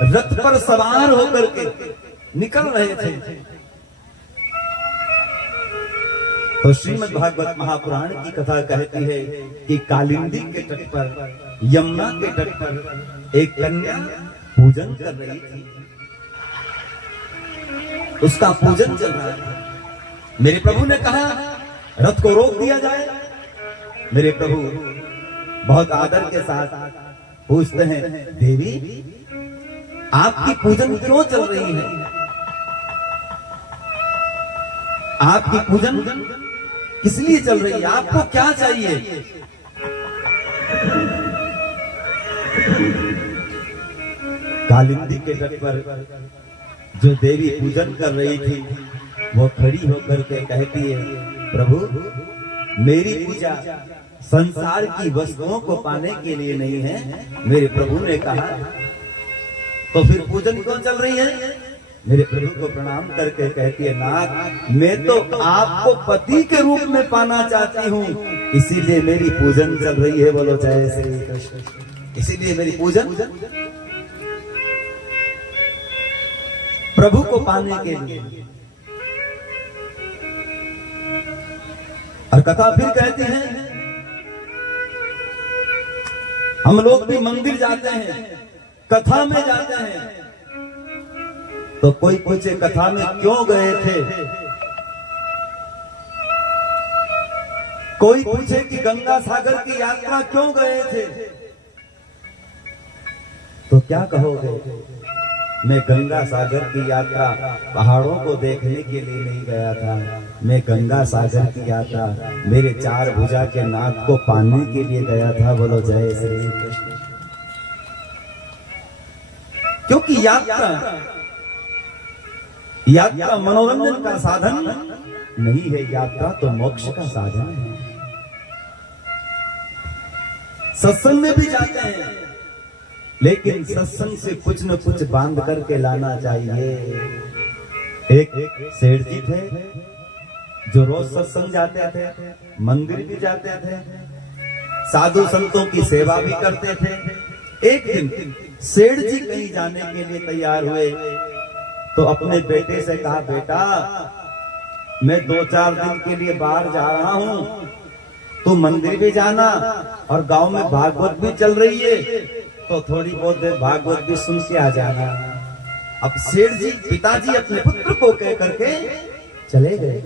रथ पर सवार होकर के निकल रहे थे तो श्रीमद् भागवत महापुराण की कथा कहती है कि कालिंदी के तट पर, यमुना के तट पर एक कन्या पूजन कर रही थी। उसका पूजन चल रहा था। मेरे प्रभु ने कहा रथ को रोक दिया जाए। मेरे प्रभु बहुत आदर के साथ पूछते हैं, देवी आपकी पूजन क्यों चल रही है? आपकी पूजन किस लिए चल रही है? आपको क्या चाहिए? कालिंदी के तट पर जो देवी पूजन कर रही थी वो खड़ी होकर के कहती है, प्रभु मेरी पूजा संसार की वस्तुओं को पाने के लिए नहीं है। मेरे प्रभु ने कहा तो फिर पूजन क्यों चल रही है? मेरे प्रभु को प्रणाम करके कहती है, नाथ मैं तो आपको पति के रूप में पाना चाहती हूँ, इसीलिए मेरी पूजन चल रही है। बोलो जय श्री कृष्ण। इसीलिए मेरी पूजन प्रभु को पाने के लिए। और कथा फिर कहती है, हम लोग भी मंदिर जाते हैं, कथा में जाते हैं, तो कोई पूछे कथा में क्यों गए थे? कोई पूछे कि गंगा सागर की यात्रा क्यों गए थे, तो क्या कहोगे? मैं गंगा सागर की यात्रा पहाड़ों को देखने के लिए नहीं गया था, मैं गंगा सागर की यात्रा मेरे चार भुजा के नाथ को पाने के लिए गया था। बोलो जय श्री कृष्ण। क्योंकि यात्रा मनोरंजन का साधन नहीं है, यात्रा तो मोक्ष का साधन है। सत्संग में भी जाते हैं, लेकिन सत्संग से कुछ न कुछ बांध करके लाना चाहिए। एक सेठ जी थे जो रोज सत्संग जाते थे, मंदिर भी जाते थे, साधु संतों की सेवा भी करते थे। एक दिन सेठ जी कहीं जाने के लिए तैयार हुए तो अपने बेटे से कहा, बेटा मैं 2-4 दिन के लिए बाहर जा रहा हूं, तू मंदिर भी जाना और गांव में भागवत भी चल रही है, तो थोड़ी बहुत देर भागवत भी सुन के आ जाना। अब सेठ जी पिताजी अपने पुत्र को कह करके चले गए।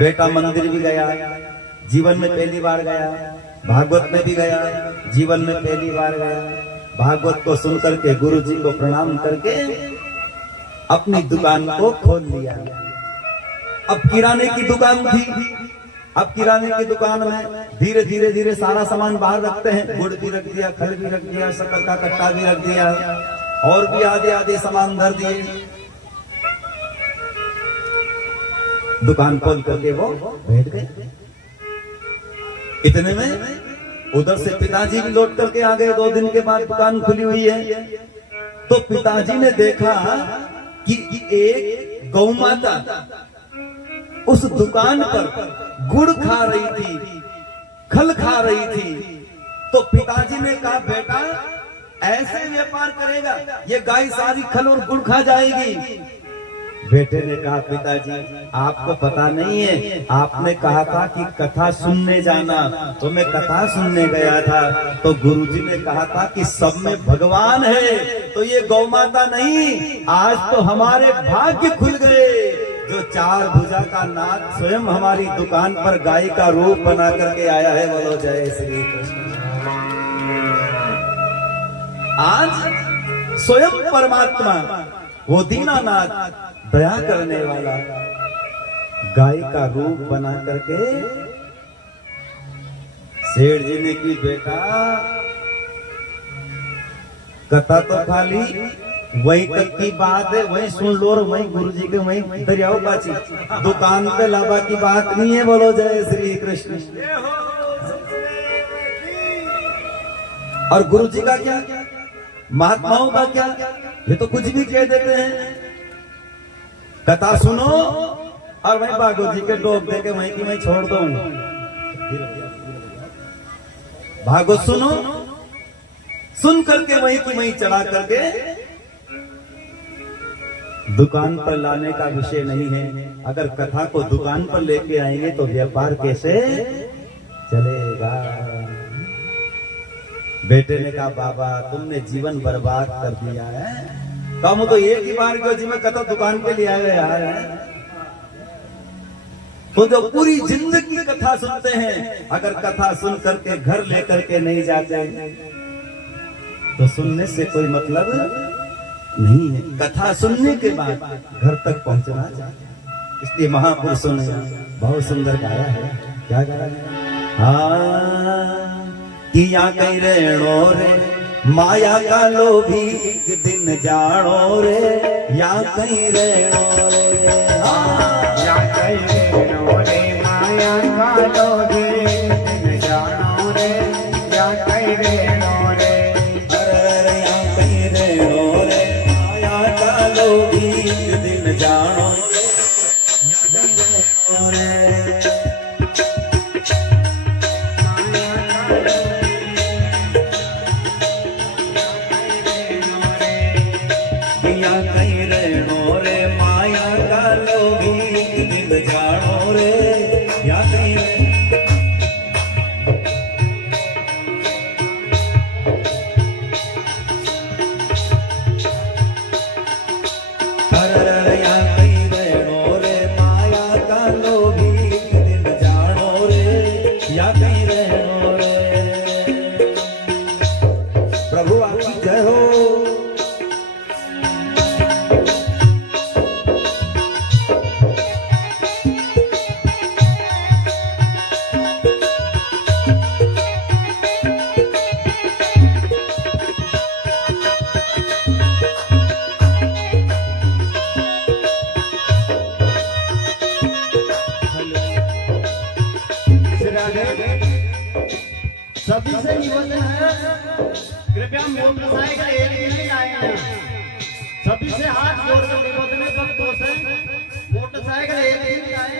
बेटा मंदिर भी गया, जीवन में पहली बार गया, भागवत में भी गया, जीवन में पहली बार गया। भागवत को सुन करके गुरु जी को प्रणाम करके अपनी दुकान को खोल लिया। अब किराने की दुकान थी, अब किराने की दुकान में धीरे धीरे धीरे सारा सामान बाहर रखते हैं, गुड़ भी रख दिया, खल भी रख दिया, शक्कर का कट्टा भी रख दिया, और भी आधे आधे सामान धर दिए। दुकान खोल करके वो बैठ गए। इतने में उधर से पिताजी भी लौट करके आ गए। 2 दिन के बाद दुकान खुली हुई है, तो पिताजी ने देखा कि एक गौ माता उस दुकान पर गुड़ खा रही थी, खल खा रही थी। तो पिताजी ने कहा, बेटा ऐसे व्यापार करेगा, ये गाय सारी खल और गुड़ खा जाएगी। बेटे ने कहा, पिताजी आपको पता नहीं है, आपने कहा था कि कथा सुनने जाना, तो मैं कथा सुनने गया था, तो गुरुजी ने कहा था कि सब में भगवान है, तो ये गौ माता नहीं। आज तो हमारे भाग्य खुल गए, जो 4 भुजा का नाथ स्वयं हमारी दुकान पर गाय का रूप बना करके आया है। बोलो जय श्री कृष्ण। आज स्वयं परमात्मा वो दीनानाथ दया करने वाला गाय का रूप बना करके सेठ जी ने की, बेटा कथा तो खाली वही तक की बात है, वही सुन लो और वही गुरु जी के वही दरियाओ बाची, दुकान पे लाभा की बात नहीं है। बोलो जय श्री कृष्ण। और गुरु जी का क्या, महात्माओं का क्या, ये तो कुछ भी कह देते हैं। कथा सुनो और वही भागवत जी के डोब दे के वहीं की वहीं छोड़ दो। भागवत सुनो, सुन करके वहीं की वहीं चढ़ा करके दुकान पर लाने का विषय नहीं है। अगर कथा को दुकान पर लेके आएंगे तो व्यापार कैसे चलेगा। बेटे ने कहा, बाबा तुमने जीवन बर्बाद कर दिया है, तो हम तो एक ही बार क्यों जी मैं कथा दुकान पे ले आए यार। तो जो पूरी जिंदगी कथा सुनते हैं, अगर कथा सुन करके घर लेकर के नहीं जाते तो सुनने से कोई मतलब नहीं है। कथा सुनने के बाद घर तक पहुंचना चाहिए। इसलिए महापुरुषों ने बहुत सुंदर गाया है। क्या गाया है? हाँ किया कई रेणो रे माया का लोभी एक दिन जानो रे, या कहीं रेणो रे, या कहीं रेणो रे माया का लोभी एक दिन जानो रे, या कहीं रेणो रे, अरे या कहीं रेणो रे माया का लोभी एक दिन जानो रे, या कहीं रेणो रे। कहीं रेणो रे माया का लोभी एक दिन जानो रे, राधे। सभी से निवेदन है, कृपया मोटरसाइकिल एक नहीं आए हैं। सभी से हाथ जोड़कर निवेदन है, भक्तों से मोटरसाइकिल एक नहीं आए।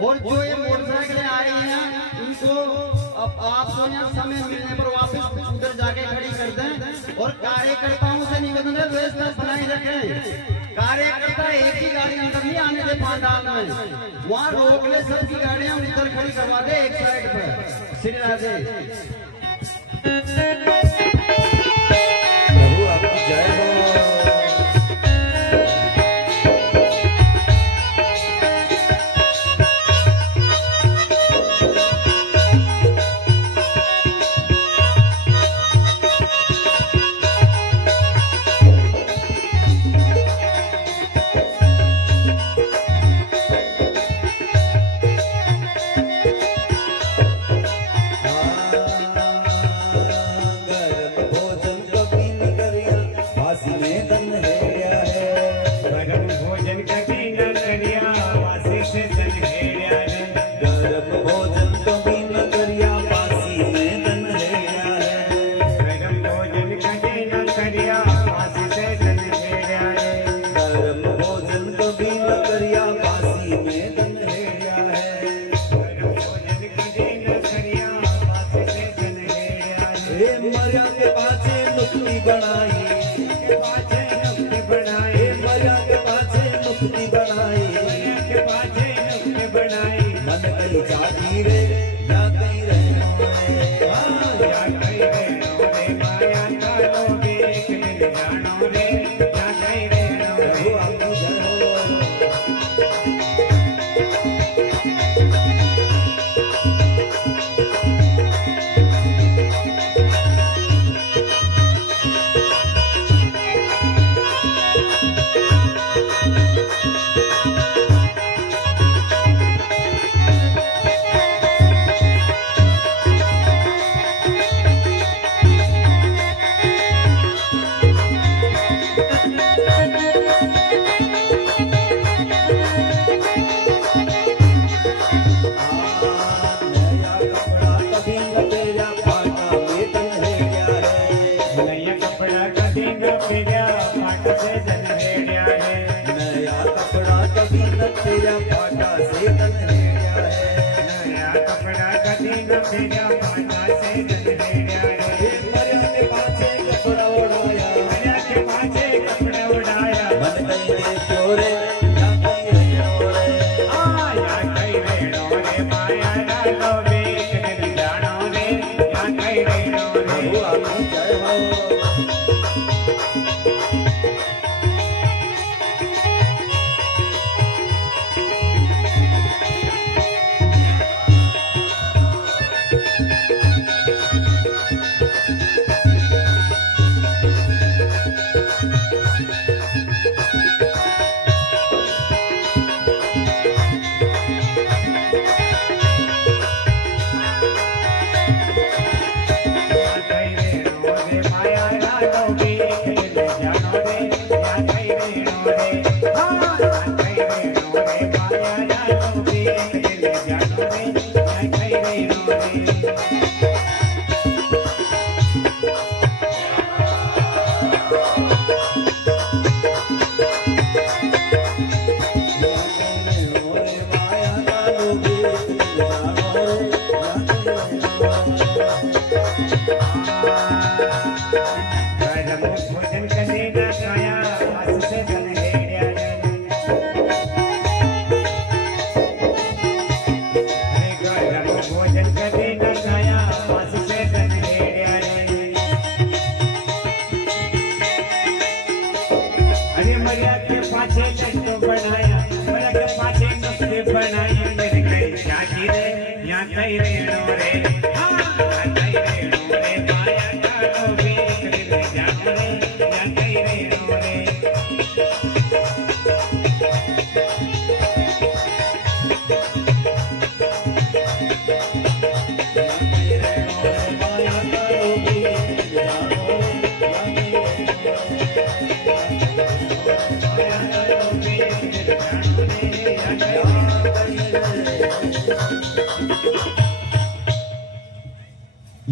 और जो ये मोटरसाइकिलें आ रही हैं इनको अब आपको यहाँ समय मिलने पर वापस उधर जाके खड़ी कर दें। और कार्यकर्ताओं से निवेदन है व्यवस्था बनाए रखें। कार्यकर्ता एक ही गाड़ी अंदर नहीं आने दे पंडाल में, वहाँ रोक ले, सबकी गाड़ियां उधर खड़ी करवा दे एक साइड पर। श्री राधे। प्रभु आपकी जय हो।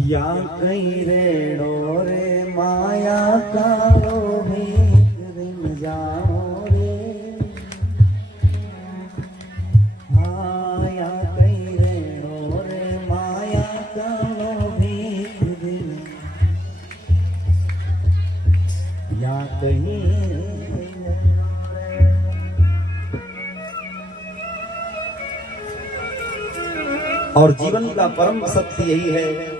या कहीं रेणो रे माया कालो भीख दिन जाओ रे, हाँ या कहीं रेणो रे माया कालो भीख दिन, या कहीं और जीवन का परम सत्य यही है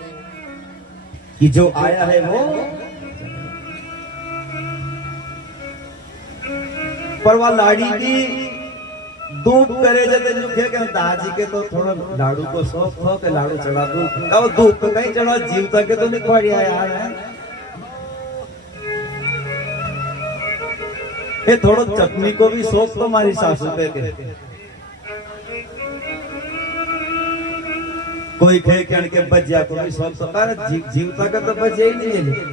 कि जो आया है वो परवा लाड़ी की धूप करे जाते लिखे के दाजी के तो थोड़ा लाड़ू को शौक हो के लाड़ू चढ़ा दूं, अब धूप पे कहीं चढ़ा जीवता के तो नहीं बढ़िया यार है। ये थोड़ा चटनी को भी शौक तो हमारी सासू के कोई खे के बजिया को भी शौक तो कर जीवता का तो बजे ही नहीं है।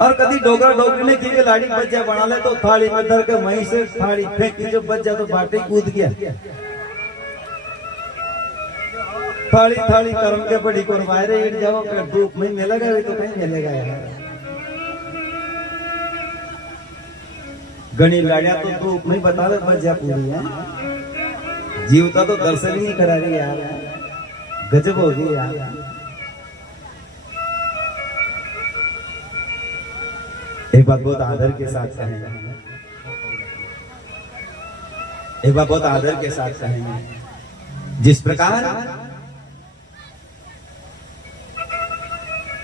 और कभी डोगरा डोगरी ने की के लाड़ी बजिया बना ले तो थाली में धर के वहीं से थाली फेंकी, जो बच तो बाटे कूद गया। थाली थाली कर्म के बड़ी को बाहर इट जाओ कर धूप में मिलेगा तो कहीं मिलेगा यार। गणी लाड़िया तो धूप में बता दे बजिया पूरी है, जीवता तो दर्शन ही नहीं करा रही यार, गजब हो गई यार। एक बात बहुत आदर के साथ कहेंगे, एक बात बहुत आदर के साथ कहेंगे, जिस प्रकार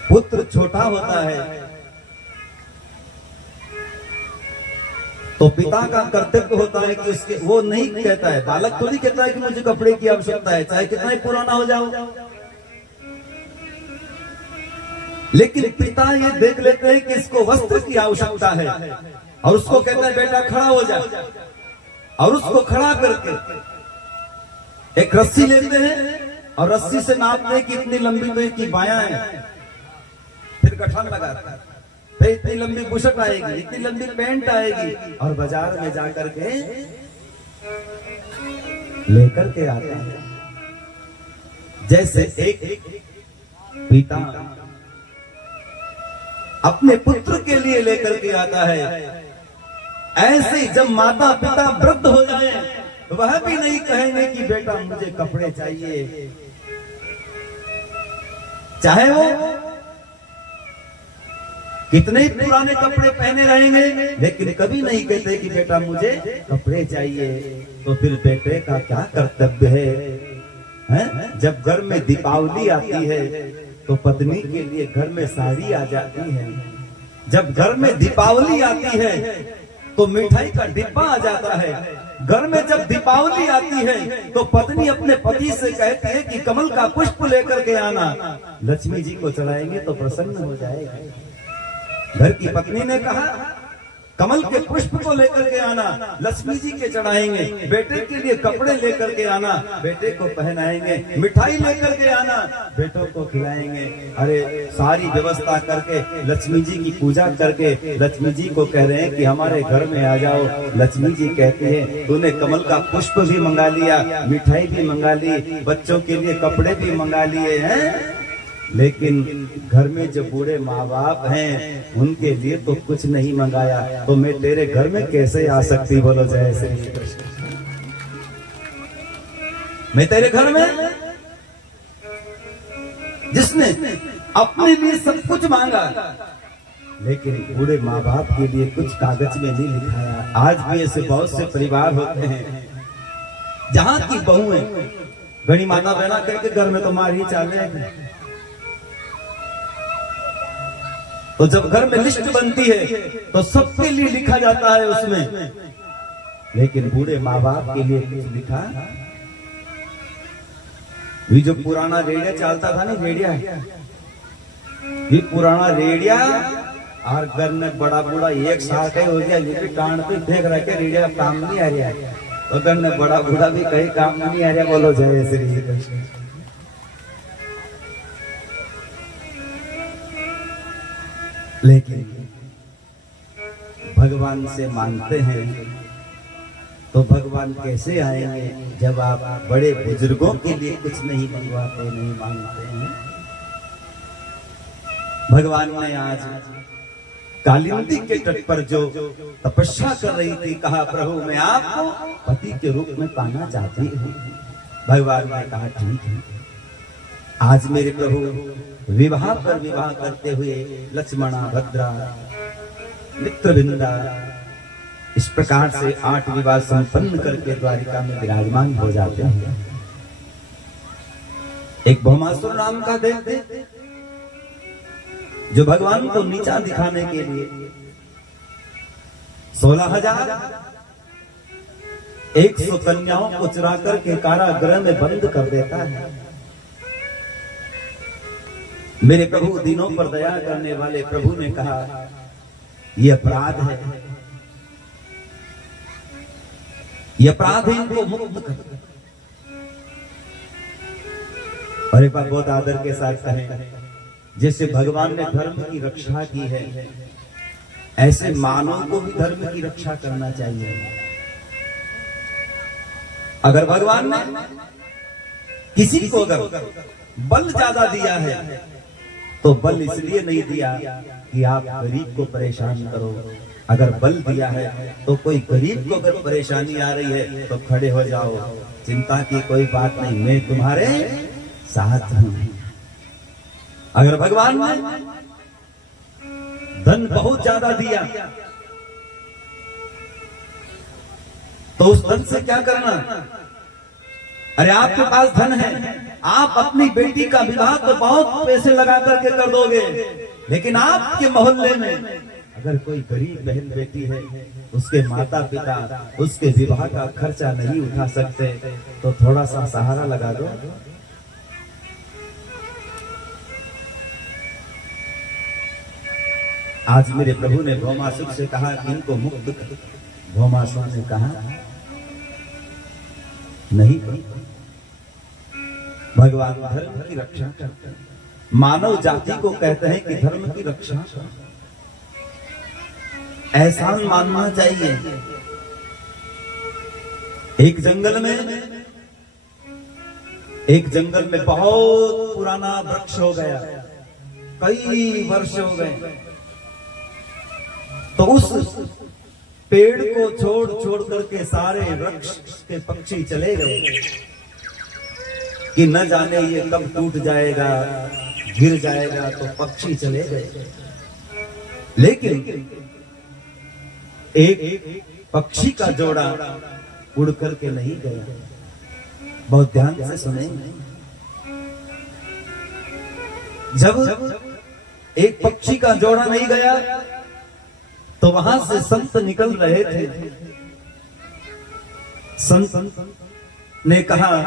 पुत्र छोटा होता है तो पिता का कर्तव्य होता है कि उसके वो नहीं कहता है, बालक तो नहीं कहता है कि मुझे कपड़े की आवश्यकता है चाहे कितना ही पुराना हो जाओ, लेकिन पिता ये देख लेते हैं कि इसको वस्त्र की आवश्यकता है और उसको कहता है बेटा खड़ा हो जा, और उसको खड़ा करके एक रस्सी लेते हैं और रस्सी से नापते हैं कि इतनी लंबी तो इसकी बायां है, फिर गठन लगाता है, फिर इतनी लंबी बुशर्ट आएगी, इतनी लंबी पैंट आएगी, और बाजार में जाकर के लेकर के आते हैं। जैसे एक पिता अपने पुत्र के लिए लेकर के आता है, ऐसे ही जब माता पिता वृद्ध हो जाए वह भी नहीं कहेंगे कि बेटा मुझे कपड़े चाहिए, चाहे वो कितने ही पुराने कपड़े पहने रहेंगे, लेकिन कभी नहीं कहते कि बेटा मुझे कपड़े चाहिए। तो फिर बेटे का क्या कर्तव्य है? जब घर में दीपावली आती है तो पत्नी के लिए घर में साड़ी आ जाती है, जब घर में दीपावली आती है तो मिठाई का डिब्बा आ जाता है, घर में जब दीपावली आती है तो पत्नी अपने पति से कहती है कि कमल का पुष्प लेकर के आना, लक्ष्मी जी को चढ़ाएंगे तो प्रसन्न हो जाएगा। घर की पत्नी ने कहा कमल के पुष्प को लेकर के आना, लक्ष्मी जी के चढ़ाएंगे, बेटे के लिए कपड़े लेकर के आना, बेटे को पहनाएंगे, मिठाई लेकर के आना, बेटों को खिलाएंगे। अरे सारी व्यवस्था करके लक्ष्मी जी की पूजा करके लक्ष्मी जी को कह रहे हैं कि हमारे घर में आ जाओ। लक्ष्मी जी कहती है तूने कमल का पुष्प भी मंगा लिया, मिठाई भी मंगा ली, बच्चों के लिए कपड़े भी मंगा लिए हैं, लेकिन घर में जो बूढ़े माँ बाप हैं उनके लिए तो कुछ नहीं मंगाया, तो मैं तेरे घर में कैसे आ सकती? बोलो जय श्री कृष्ण। मैं तेरे घर में जिसने अपने लिए सब कुछ मांगा, लेकिन बूढ़े माँ बाप के लिए कुछ कागज में नहीं लिखाया। आज भी ऐसे बहुत से परिवार होते हैं जहाँ की बहुएं घड़ी माता बहना करके घर में तो मार ही चाले, तो जब घर में लिस्ट बनती है तो सबके लिए लिखा जाता है उसमें, लेकिन बूढ़े माँ बाप के लिए कुछ लिखा। ये जो पुराना रेडिया चलता था ना, रेडिया, ये पुराना रेडिया, और घर में बड़ा बूढ़ा एक साल का हो गया, ये भी कान पे देख रहा है रेडिया काम नहीं आ रहा है, तो घर में बड़ा बूढ़ा भी कहीं काम नहीं आ रहा। बोलो जय श्री कृष्ण। लेकिन भगवान से मांगते हैं तो भगवान कैसे आएंगे जब आप बड़े बुजुर्गों के लिए कुछ नहीं मंगवाते, नहीं मांगते हैं। भगवान ने आज काली नदी के तट पर जो तपस्या कर रही थी, कहा प्रभु मैं आपको पति के रूप में पाना चाहती हूँ। भगवान ने कहा ठीक है, आज मेरे प्रभु विवाह पर विवाह करते हुए लक्ष्मणा, भद्रा, मित्रविंदा इस प्रकार से 8 विवाह संपन्न करके द्वारिका में विराजमान हो जाते हैं। एक भौमासुर नाम का देव जो भगवान को नीचा दिखाने के लिए 16,100 कन्याओं को चुरा करके कारागृह में बंद कर देता है। मेरे प्रभु दीनों पर दया करने वाले प्रभु ने कहा यह अपराध है, यह अपराध है, इनको मुक्त कर। और एक बात बहुत आदर के साथ कहें, जैसे भगवान ने धर्म की रक्षा की है, ऐसे मानव को भी धर्म की रक्षा करना चाहिए। अगर भगवान ने किसी को अगर बल ज्यादा दिया है तो बल इसलिए नहीं दिया कि आप गरीब को परेशान करो। अगर बल दिया है तो कोई गरीब को अगर परेशानी आ रही है तो खड़े हो जाओ, चिंता की कोई बात नहीं, मैं तुम्हारे साथ हूं। अगर भगवान ने धन बहुत ज्यादा दिया तो उस धन से क्या करना? अरे आपके पास धन है, आप अपनी बेटी का विवाह तो बहुत पैसे लगा करके कर दोगे, लेकिन आपके मोहल्ले में अगर कोई गरीब बहन बेटी है, उसके माता पिता उसके विवाह का खर्चा नहीं उठा सकते, तो थोड़ा सा सहारा लगा दो। आज मेरे प्रभु ने भौमासुर से कहा कि इनको मुक्त कर। भौमासुर ने कहा नहीं, भगवान धर्म की रक्षा करते हैं। मानव जाति को कहते हैं कि धर्म की रक्षा, एहसान मानना चाहिए। एक जंगल में बहुत पुराना वृक्ष हो गया, कई वर्ष हो गए, तो उस पेड़ को छोड़ करके सारे वृक्ष के पक्षी चले गए कि न जाने ये कब टूट जाएगा, गिर जाएगा, तो पक्षी चले गए। लेकिन एक पक्षी का जोड़ा उड़ करके नहीं गया। बहुत ध्यान से सुने, जब एक पक्षी का जोड़ा नहीं गया तो वहां से संत निकल रहे थे। संत ने कहा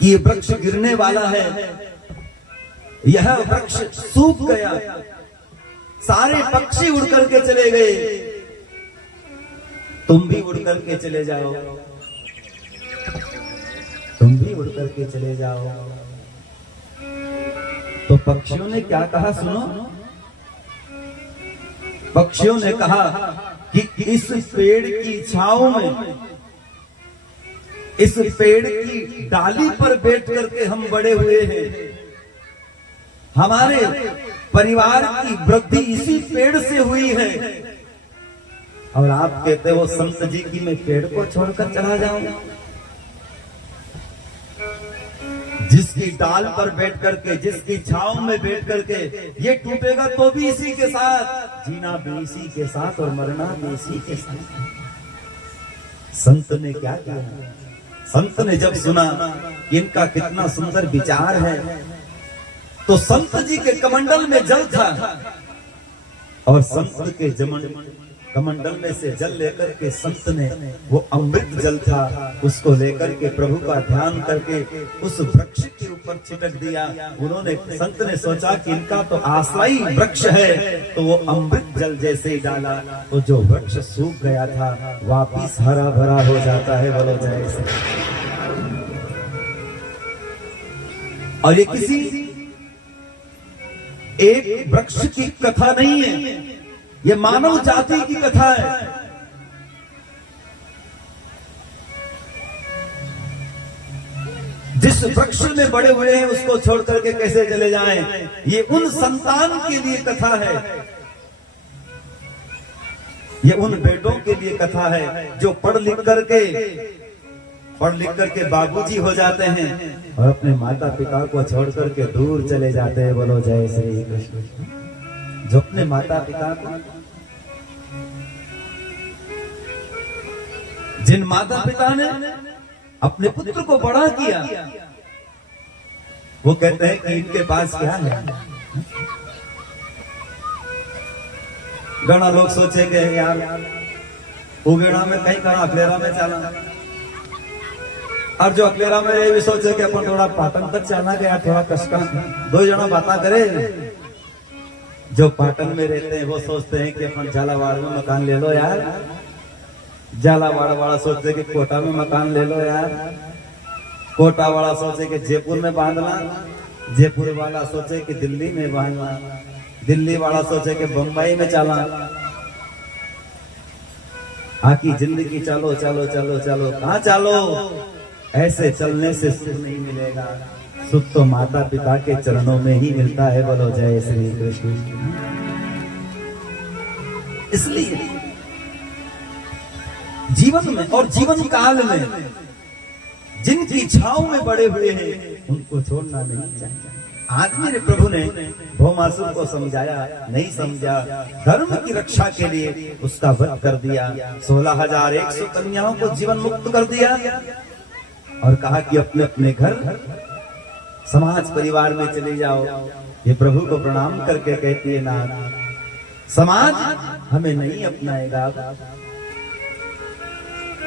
कि ये वृक्ष गिरने वाला है, यह वृक्ष सूख गया, सारे पक्षी उड़ करके चले गए, तुम भी उड़ करके चले जाओ, तुम भी उड़ करके चले जाओ। तो पक्षियों ने क्या कहा सुनो, पक्षियों ने कहा कि इस पेड़ की छांव में, इस पेड़ की डाली पर बैठ करके हम बड़े हुए हैं, हमारे परिवार की वृद्धि इसी पेड़ से हुई है, और आप कहते हो संत जी की मैं पेड़ को छोड़कर चला जाऊंगा। जिसकी डाल पर बैठ करके, जिसकी छांव में बैठ करके ये टूटेगा तो भी इसी के साथ, जीना भी इसी के साथ और मरना भी इसी के साथ। संत ने क्या किया? संत ने जब सुना कि इनका कितना सुंदर विचार है, तो संत जी के कमंडल में जल था, और संत के कमंडल में से जल लेकर के संत ने, वो अमृत जल था, उसको लेकर के प्रभु का ध्यान करके उस वृक्ष के ऊपर छिटक दिया। उन्होंने, संत ने सोचा कि इनका तो आश्रयी वृक्ष है, तो वो अमृत जल जैसे ही डाला तो जो वृक्ष सूख गया था वापिस हरा भरा हो जाता है। बोलो जय श्री। और ये किसी एक वृक्ष की कथा नहीं है, ये मानव जाति की कथा है। जिस वृक्ष में बड़े हुए हैं उसको छोड़ करके कैसे चले जाएं? ये उन संतान के लिए कथा है, ये उन बेटों के लिए कथा है जो पढ़ लिख करके बाबूजी हो जाते हैं और अपने माता पिता को छोड़ करके दूर चले जाते हैं। बोलो जय श्री कृष्ण। जो अपने माता पिता को, जिन माता पिता ने अपने पुत्र को बड़ा किया, वो कहते हैं कि इनके पास क्या है। घना लोग सोचे कि यार उगेड़ा में कहीं करा अखलेरा में चला, और जो अखलेरा में रहे भी सोचे कि अपन थोड़ा पाटन तक चलना गया, थोड़ा कष्ट दो जना बात करे। जो पाटन में रहते हैं वो सोचते हैं कि अपन झालावाड़ में मकान ले लो यार, झालावाड़ वाला सोचते कि कोटा में मकान ले लो यार, कोटा वाला सोचे कि जयपुर में बांधना, जयपुर वाला सोचे कि दिल्ली में बांधना, दिल्ली वाला सोचे कि बम्बई में चला। आकी जिंदगी चलो चलो चलो चलो, कहाँ चलो? ऐसे चलने से सुख नहीं मिलेगा, सुख तो माता पिता के चरणों में ही मिलता है। बोलो जय श्री कृष्ण। इसलिए जीवन में और जीवन काल में जिनकी छांव में बड़े हुए हैं उनको छोड़ना नहीं चाहिए। आज मेरे प्रभु ने भौमासुर को समझाया, नहीं समझा, धर्म की रक्षा के लिए उसका वध कर दिया। 16,100 कन्याओं को जीवन मुक्त कर दिया और कहा कि अपने अपने घर समाज परिवार में चले जाओ। ये प्रभु को प्रणाम करके कहती है, ना समाज हमें नहीं अपनाएगा,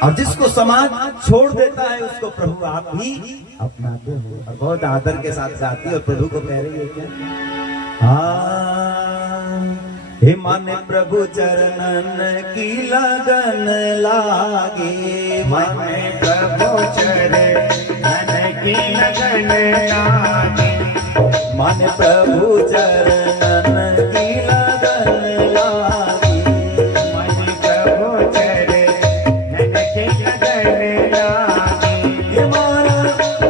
और जिसको समाज छोड़ देता है उसको प्रभु आप ही अपनाते हो। और बहुत आदर के साथ गाती है और प्रभु को कह रही है क्या? हे माने प्रभु चरणन की लगन लागे, माने प्रभु चरणन की लगन लागे, माने प्रभु चरणन की लगन लागे, माने प्रभु चरणन की लगन लागे। हे मारा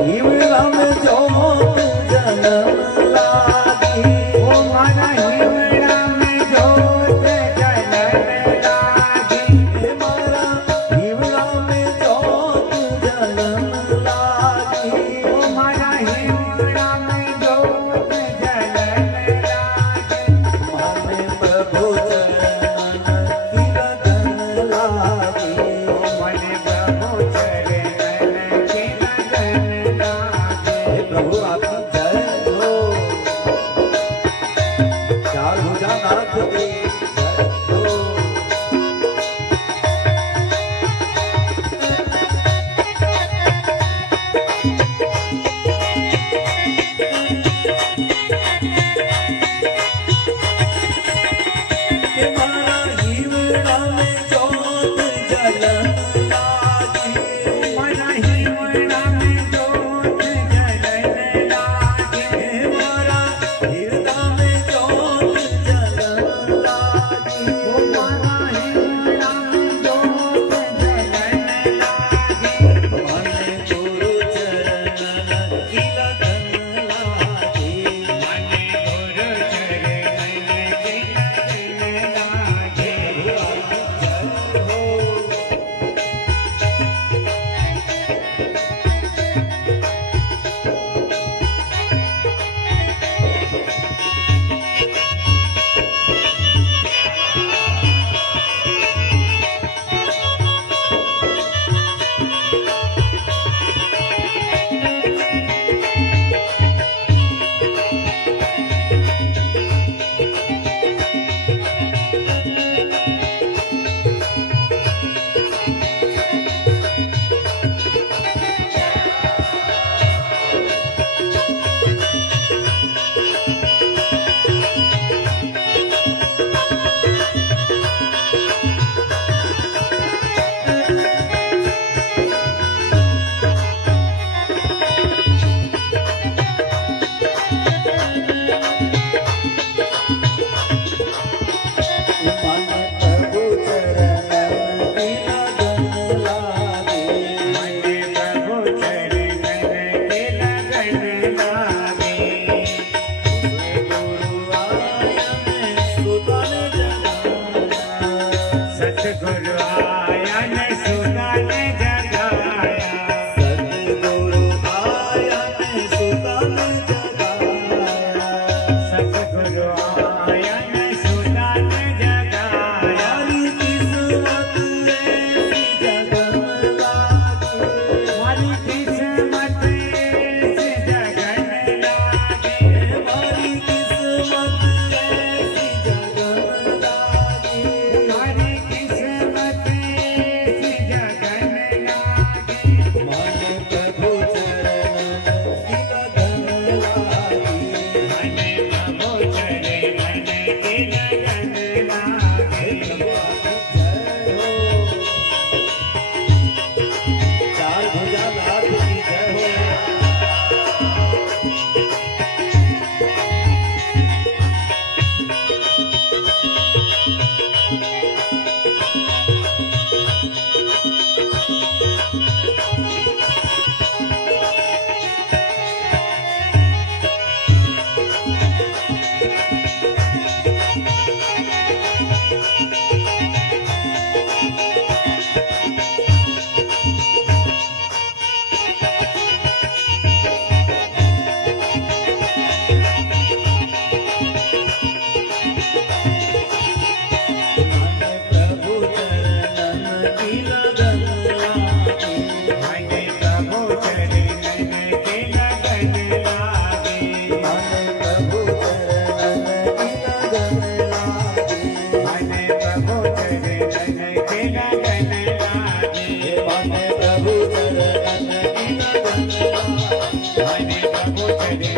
हिवड़ा में जो मोत जन्म लागे, ओ माना हिवड़ा में जोत जलन लागे, हे मारा हिवड़ा में जोत जन्म लागे, ओ माना हिवड़ा में जोत जलन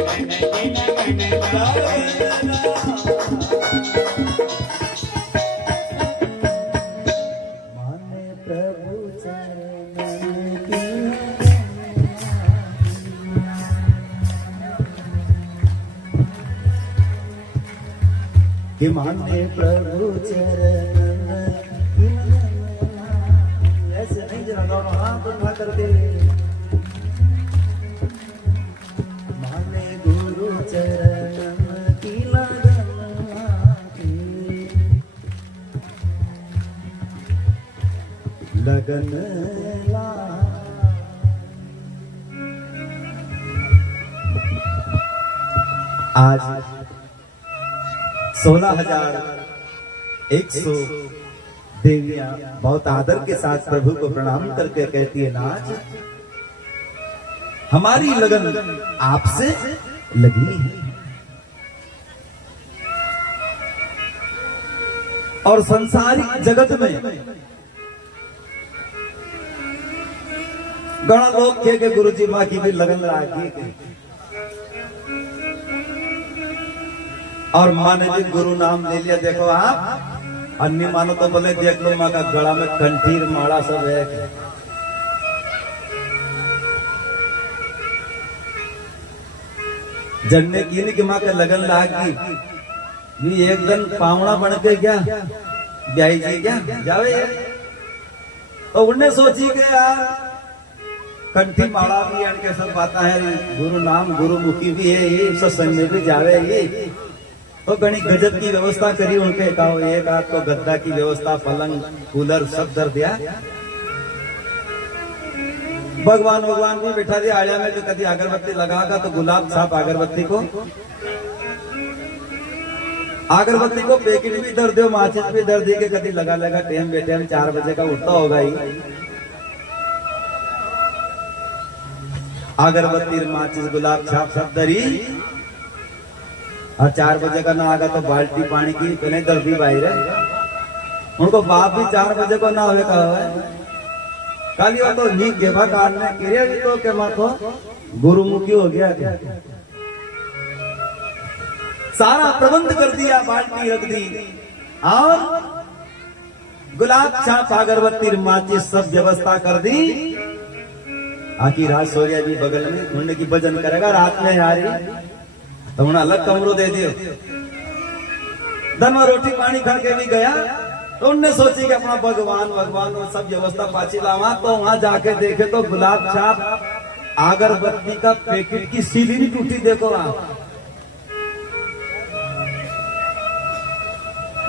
माने प्रभु चरण की कि माने प्रभु चरण ऐसे नहीं जरा दोनों हाथ उठा करके माने गुरु चरण की लगन ला आज 16,100 देवियां बहुत आदर के साथ प्रभु को प्रणाम करके कहती है, नाज हमारी लगन आपसे लगी है और संसारिक जगत में घना लोग के गुरु जी माँ की भी लगन लागी और माँ ने भी गुरु नाम ले लिया। देखो आप अन्य मानो तो बोले देख लो माँ का गला में कंठीर माला सब है। जनने की नहीं कि माँ के लगन लागी ये एक दिन पावना बन के क्या ब्याई जी क्या जावे तो उन्हें सोची के यार कंठी माला भी के सब बातें है, गुरु नाम गुरुमुखी भी है, ये सत्संग में भी जावे ये तो गणी गजब की व्यवस्था करी उनके कहो एक आध तो गद्दा की व्यवस्था पलंग कूलर सब दर दिया। भगवान भगवान भी बैठा दिया आड़िया में जो कभी अगरबत्ती लगागा तो गुलाब साहब अगरबत्ती को पैकेट भी दर दो माचिस भी दर दी के कभी लगा लगा टाइम बेटे 4 बजे का उठता होगा ही अगरबत्ती माचिस गुलाब छाप सब दरी और 4 बजे का ना आगा तो बाल्टी पानी की पहले दर्दी बाहर है उनको बाप भी 4 बजे को ना होवे कहा है खाली वो तो नीक गेभा काटने किरे भी तो के माँ तो गुरुमुखी हो गया क्या सारा प्रबंध कर दिया बाल्टी रख दी और गुलाब छाप अगरबत्ती माचिस सब व्यवस्था कर दी। आखिर रात सोरिया भी बगल में उन्होंने की भजन करेगा रात में यारी तो उन्हें अलग कमरों दे दियो धन में रोटी पानी खा के भी गया तो उनने सोची कि अपना भगवान भगवान और सब व्यवस्था पाची लावा तो वहां जाके देखे तो गुलाब छाप अगरबत्ती का पैकेट की सीली नहीं टूटी। देखो आप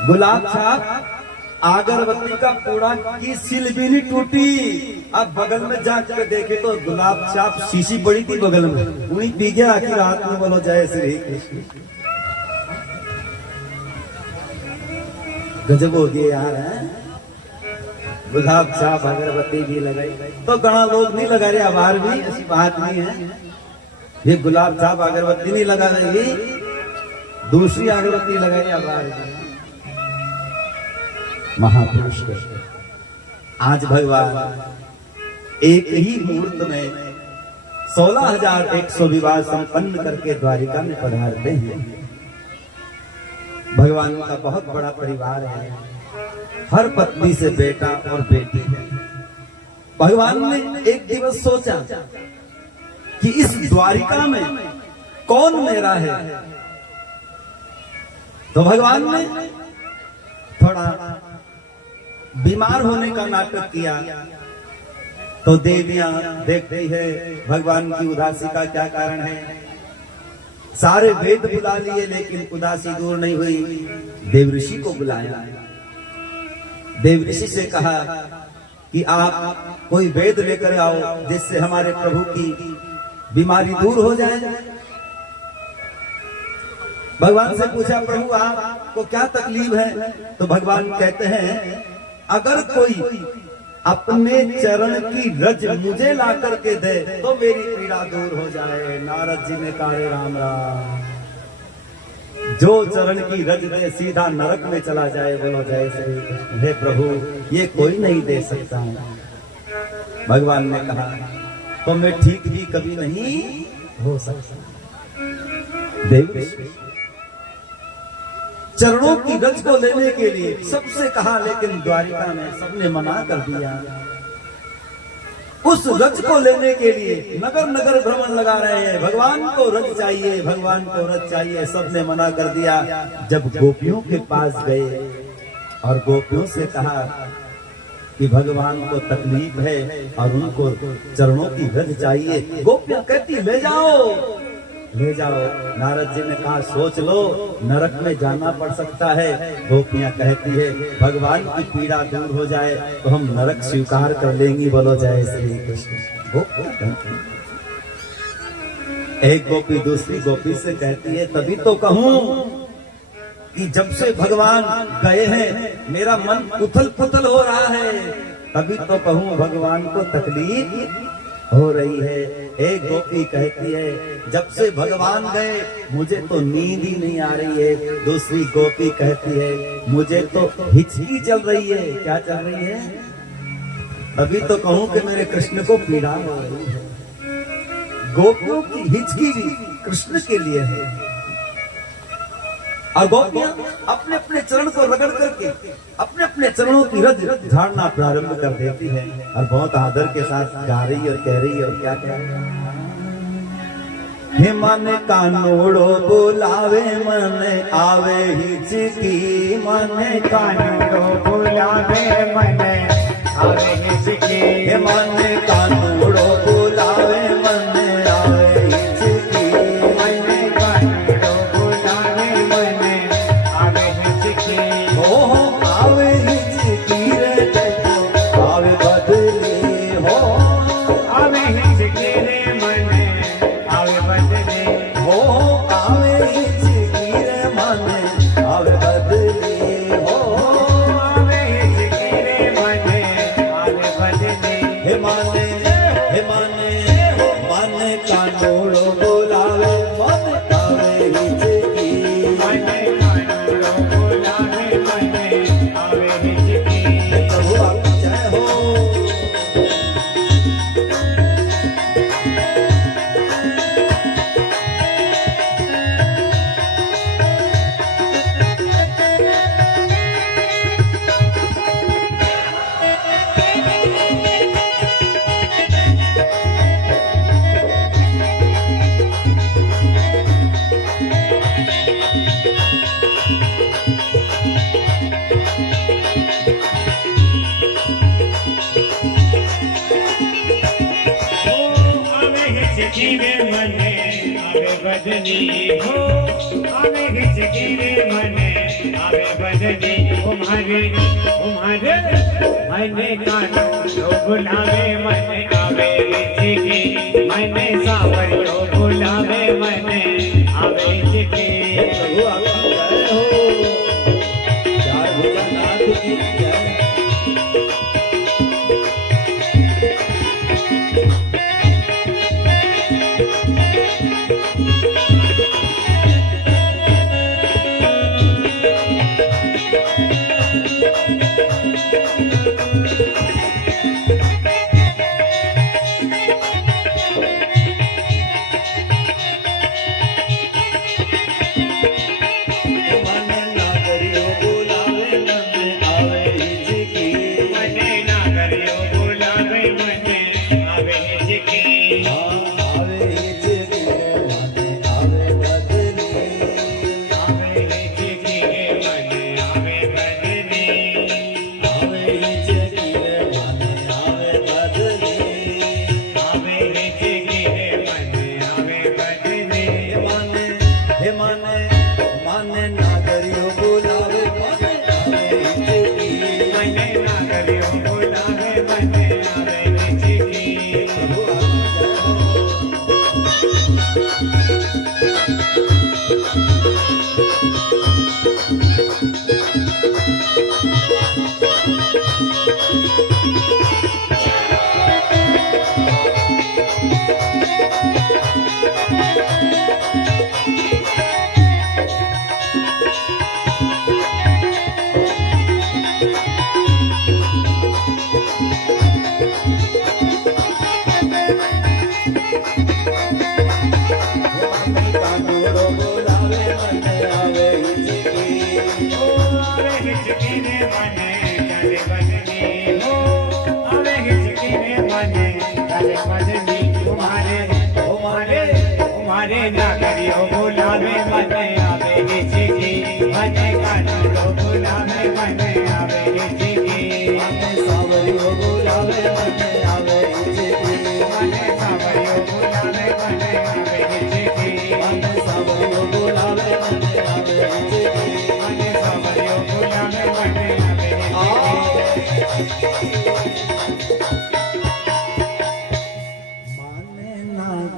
गुलाब छाप अगरबत्ती का पूरा की सील भी नहीं टूटी। अब बगल में जाके देखे तो गुलाब छाप शीशी बड़ी थी बगल में उन्हीं पी गया। आखिर रात में बोलो जय श्री कृष्ण गजब हो गया यार है? गुलाब छाप अगरबत्ती भी लगाई तो घना लोग नहीं लगा रहे आभार भी ऐसी बात नहीं है। ये गुलाब छाप अगरबत्ती नहीं लगा रही दूसरी अगरबत्ती लगाई आभार महापुरुष आज भगवान एक ही मुहूर्त में 16,100 विवाह संपन्न करके द्वारिका में पधारते हैं। भगवान का बहुत बड़ा परिवार है, हर पत्नी से बेटा और बेटी है। भगवान ने एक दिवस सोचा कि इस द्वारिका में कौन मेरा है तो भगवान ने थोड़ा बीमार होने का नाटक किया तो देवियां देखती है भगवान की उदासी का क्या कारण है। सारे वेद बुला लिए लेकिन उदासी दूर नहीं हुई। देवऋषि को बुलाया, देवऋषि से कहा कि आप कोई वेद लेकर आओ जिससे हमारे प्रभु की बीमारी दूर हो जाए। भगवान से पूछा प्रभु आपको क्या तकलीफ है तो भगवान कहते हैं अगर कोई अपने चरण की रज मुझे ला करके दे तो मेरी पीड़ा दूर हो जाए। नारद जी ने कहा राम राम जो चरण की रज दे सीधा नरक में चला जाए। बोलो जय श्री कृष्ण। हे प्रभु ये कोई नहीं दे सकता। भगवान ने कहा तो मैं ठीक भी कभी नहीं हो सकता। देव चरणों की रज को लेने के लिए सबसे कहा, लेकिन द्वारिका में सबने मना कर दिया। उस रज को लेने के लिए नगर नगर भ्रमण लगा रहे हैं, भगवान को रज चाहिए, भगवान को रज चाहिए, सबने मना कर दिया। जब गोपियों के पास गए और गोपियों से कहा कि भगवान को तकलीफ है और उनको चरणों की रज चाहिए, गोपियां कहती ले जाओ ले जाओ। नारद जी ने कहा सोच लो, नरक में जाना पड़ सकता है। गोपियां कहती है भगवान की पीड़ा दूर हो जाए तो हम नरक स्वीकार कर लेंगी, बोलो जय श्री कृष्ण। एक गोपी दूसरी गोपी से कहती है तभी तो कहूं कि जब से भगवान गए हैं मेरा मन उथल पुथल हो रहा है, तभी तो कहूं भगवान को तकलीफ हो रही है। एक गोपी कहती है जब से भगवान गए मुझे तो नींद ही नहीं आ रही है। दूसरी गोपी कहती है मुझे तो हिचकी चल रही है। क्या चल रही है? अभी तो कहूं कि मेरे कृष्ण को पीड़ा हो रही है। गोपियों की हिचकी भी कृष्ण के लिए है। और गोपियां अपने अपने चरण को रगड़ करके अपने अपने चरणों की रज झाड़ना प्रारंभ कर देती है और बहुत आदर के साथ गा रही और कह रही है। और क्या कह रही है? हे मन कानोड़ो बुलावे मन आवे हिचकी, मन कानोड़ो बुलावे मन आवे हिचकी, हे मन कानोड़ो बुलावे मन आवे हिचकी, मन कानोड़ो बुलावे मन आवे हिचकी, हो आवे हिचकी रे देखो आवे बदली हो, आवे हिचकी रे मन आवे बदली, हो आवे हिचकी रे मन आवे बदली हो, आवे हिचकी रे मन आवे बदली। हे माने मन कानोड़ो बुलावे मन आवे हिचकी, मन कानोड़ो बुलावे मन आवे हिचकी। प्रभु आपकी जय हो। आवे हिचकी रे मन आवे बदली हो, आवे हिचकी रे मन आवे बदली। तुम्हारे मन कानोड़ो बुलावे मन आवे हिचकी, मन सावरियो बुलावे मन आवे हिचकी। प्रभु आपकी जय हो। जय भोलानाथ की जय। मन ना करियो बुलावे मन आवे हिचकी, मन ना करियो बुलावे मन आवे हिचकी, आवे हिचकी रे मन आवे बदली, आवे हिचकी रे मन आवे बदली, आवे हिचकी रे मन आवे बदली, आवे हिचकी रे मन आवे बदली। हे माने ना करियो बुलावे मन आवे हिचकी, मन ना करियो बुलावे मन आवे हिचकी। प्रभु आपकी जय हो। कानोड़ो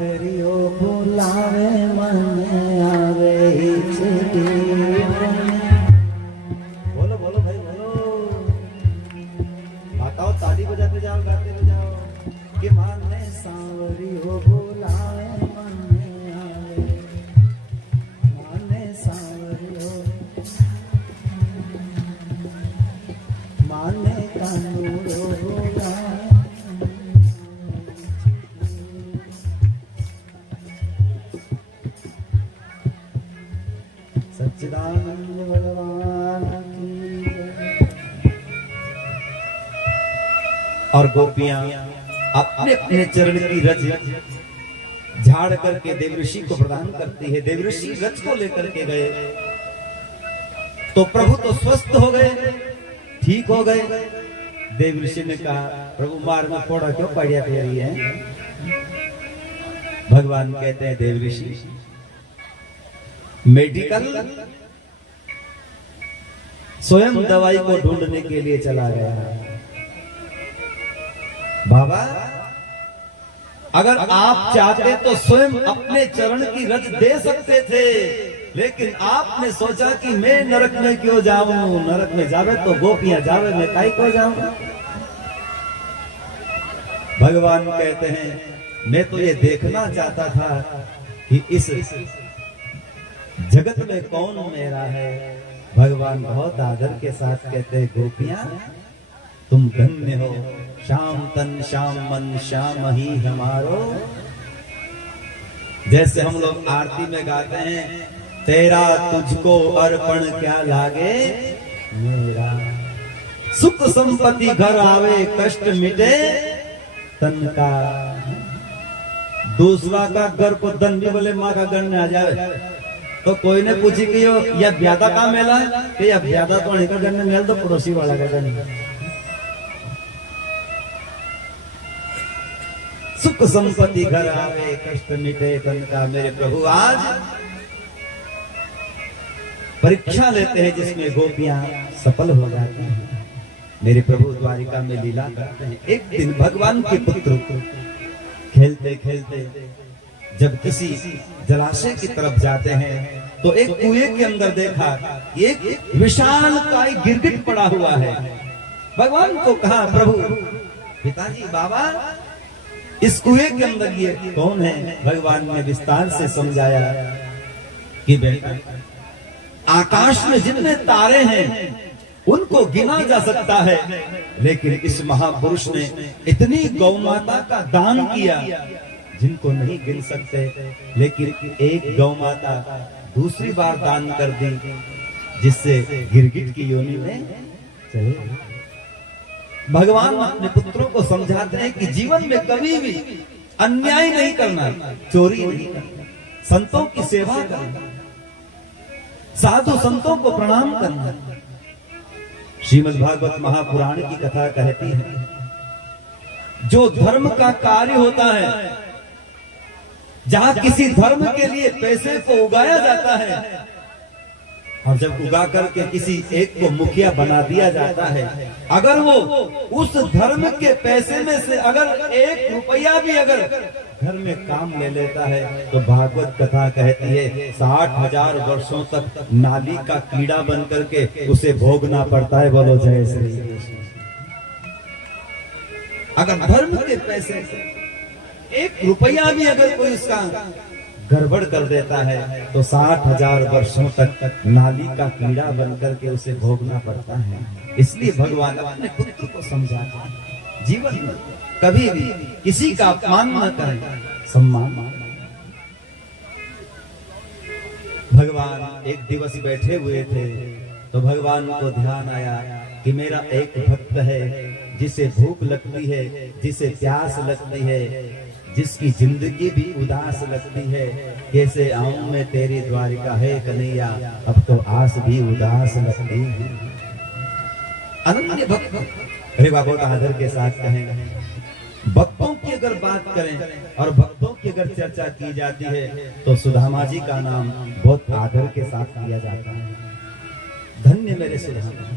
सांवरियो बुलावे मन आवे बोलो बोलो भाई बोलो, बताओ, ताली बजाते जाओ, गाते बजाओ कि माने सांवरियो बुलावे मन आवे, माने सांवरियो माने कानूरो बुलावे। सच्चिदानंद भगवान की। और गोपियां अपने अपने चरण की रज झाड़ करके देवऋषि को प्रदान करती है। देवऋषि रज को लेकर के गए तो प्रभु तो स्वस्थ हो गए, ठीक हो गए। देवऋषि ने कहा, प्रभु मार में फोड़ा क्यों पड़िया दे रही है? भगवान कहते हैं, देवऋषि मेडिकल स्वयं दवाई को ढूंढने के लिए चला गया। बाबा, अगर आप चाहते तो स्वयं अपने चरण की रज दे सकते थे, लेकिन आपने सोचा कि मैं नरक में क्यों जाऊं, नरक में जावे तो गोपियां जावे, मैं काहे को जाऊं। भगवान कहते हैं, मैं तो ये देखना चाहता था कि इस जगत में कौन मेरा है। भगवान बहुत आदर के साथ कहते हैं, गोपियां तुम धन्य हो, श्याम तन श्याम मन श्याम ही हमारो। जैसे हम लोग आरती में गाते हैं, तेरा तुझको अर्पण क्या लागे मेरा, सुख संपत्ति घर आवे कष्ट मिटे तन का। दूसरा का घर को धन भी बोले माँ का घर में आ जाए तो कोई ने पूछी कि यह ब्यादा का मेला है कि यह ब्यादा तो नहीं का घर में मेल तो पड़ोसी वाला का घर में। सुख संपत्ति घर आवे कष्ट मिटे तन का। मेरे प्रभु आज परीक्षा लेते हैं जिसमें गोपियां सफल हो जाती हैं। मेरे प्रभु द्वारिका में लीला करते हैं। एक दिन भगवान के पुत्र खेलते खेलते जब किसी जलाशय की तरफ जाते हैं तो एक कुएं के अंदर देखा एक विशाल काय गिरगिट पड़ा हुआ है। भगवान को कहा, प्रभु पिताजी बाबा इस कुएं के अंदर ये कौन है? भगवान ने विस्तार से समझाया कि बेटा, आकाश में जितने तारे हैं उनको गिना जा सकता है, लेकिन इस महापुरुष ने इतनी गौमाता का दान किया जिनको नहीं गिन सकते। लेकिन एक गौमाता दूसरी बार दान कर दी जिससे गिरगिट की योनि में चले। भगवान अपने पुत्रों को समझाते हैं कि जीवन में कभी भी अन्याय नहीं करना, चोरी नहीं करना, संतों की सेवा करना, साधु संतों को प्रणाम करना। श्रीमद् भागवत महापुराण की कथा कहती है, जो धर्म का कार्य होता है, जहां किसी धर्म के लिए पैसे को उगाया जाता है और जब उगा करके किसी एक को मुखिया बना दिया जाता है, अगर वो उस धर्म के पैसे में से अगर 1 रुपया भी अगर घर में काम ले लेता है तो भागवत कथा कहती है 60,000 वर्षों तक नाली का कीड़ा बन करके उसे भोगना पड़ता है। बोलो जय श्री कृष्ण। अगर धर्म के पैसे से 1 रुपया भी अगर कोई उसका गड़बड़ कर देता है तो 60,000 वर्षों तक नाली का कीड़ा बनकर के उसे भोगना पड़ता है। इसलिए भगवान अपने पुत्र को समझाते हैं, जीवन में कभी भी किसी का अपमान न करें, सम्मान। भगवान एक दिवस बैठे हुए थे तो भगवान को ध्यान आया कि मेरा एक भक्त है जिसे भूख लगती है, जिसे प्यास लगती है, जिसकी जिंदगी भी उदास लगती है। कैसे आऊं मैं तेरी द्वारिका है कन्हैया, अब तो आस भी उदास लगती है। अनन्य भक्त, अरे बहुत आदर के साथ कहें, भक्तों की अगर बात करें और भक्तों की अगर चर्चा की जाती है तो सुदामा जी का नाम बहुत आदर के साथ किया जाता है। धन्य मेरे सुदामा।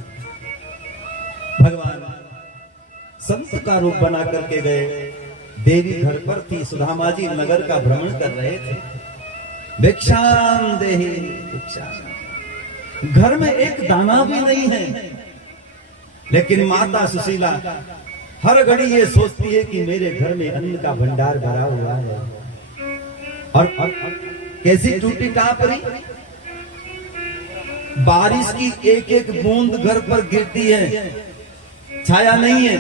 भगवान संत का रूप बना करके गए, देवी घर पर थी, सुदामा जी नगर का भ्रमण कर रहे थे। भिक्षाम देहि भिक्षाम, घर में एक दाना भी नहीं है, लेकिन माता सुशीला हर घड़ी ये सोचती है कि मेरे घर में अन्न का भंडार भरा हुआ है। और कैसी टूटी कहां परी, बारिश की एक एक बूंद घर पर गिरती है, छाया नहीं है,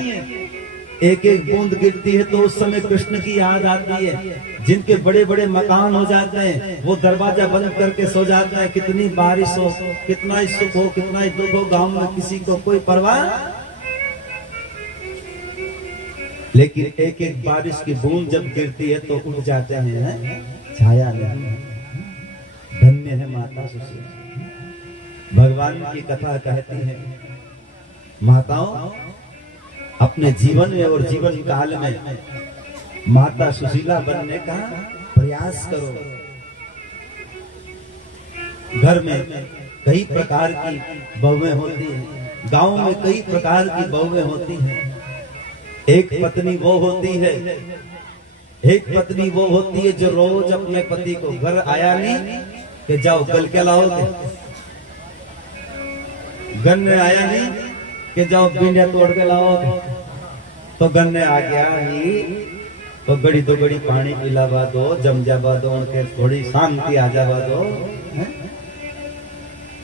एक एक बूंद गिरती है तो उस समय कृष्ण की याद आती है। जिनके बड़े बड़े मकान हो जाते हैं वो दरवाजा बंद करके सो जाते हैं, कितनी बारिश हो, कितना ही सुख हो, कितना ही दुख हो, गांव में किसी को कोई परवाह, लेकिन एक एक बारिश की बूंद जब गिरती है तो उठ जाते हैं, छाया नहीं। धन्य है माता सुशीला। भगवान की कथा कहती है, माताओं अपने जीवन में और जीवन काल में माता सुशीला बनने का प्रयास करो। घर में कई प्रकार की बहुएं होती हैं, गांव में कई प्रकार की बहुएं होती हैं। एक पत्नी वो होती है, एक पत्नी वो होती है जो रोज अपने पति को घर आया नहीं कि जाओ गल के लाओगे, गन्ने आया नहीं कि जाओ भिंडिया तोड़ के लाओगे, तो गन्ने आ गया ही तो गड़ी दो गड़ी पानी पिलावा दो, जम जावा दो, उनके थोड़ी शांति आ जावा दो,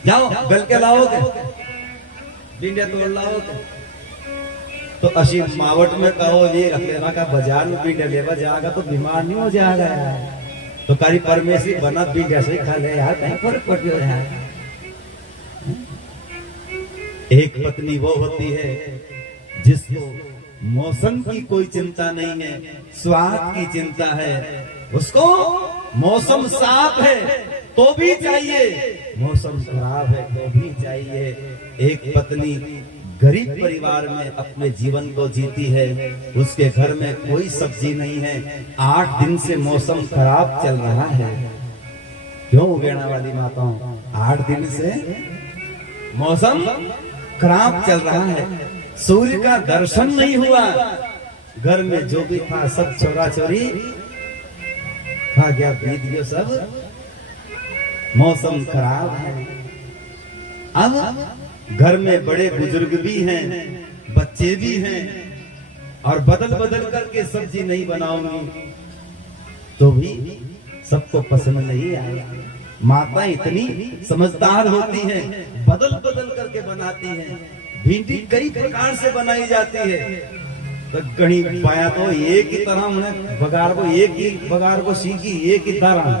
जाओ गल के लाओगे, भिंडिया तोड़ लाओगे। तो अशी मावट में कहो ये अकेला का बाजार में भिंडिया लेवा जाएगा तो बीमार नहीं हो जाएगा यार, तो कारी परमेश्वरी बना भिंडिया से खा ले यार, कहीं फर्क पड़ रहा है। एक पत्नी वो होती है जिसको मौसम की कोई चिंता नहीं है, स्वाद की चिंता है। उसको मौसम साफ है तो भी चाहिए, मौसम खराब है तो भी चाहिए। एक पत्नी गरीब परिवार में अपने जीवन को जीती है, उसके घर में कोई सब्जी नहीं है, 8 दिन से मौसम खराब चल रहा है। क्यों उगेड़ा वाली माताओं, 8 दिन से मौसम खराब चल रहा है, सूर्य का दर्शन नहीं हुआ, घर में जो भी था सब चोरा चोरी खा गया, बीत गया सब, मौसम खराब है। अब घर में बड़े बुजुर्ग भी हैं, बच्चे भी हैं, और बदल बदल करके सब्जी नहीं बनाऊंगी तो भी सबको पसंद नहीं आएगा। माता इतनी समझदार होती है, बदल बदल करके बनाती है। भिंडी कई प्रकार से बनाई जाती है, तो गणी पाया तो एक ही तरह उन्हें बगार को, एक ही बगार को सीखी, एक ही तरह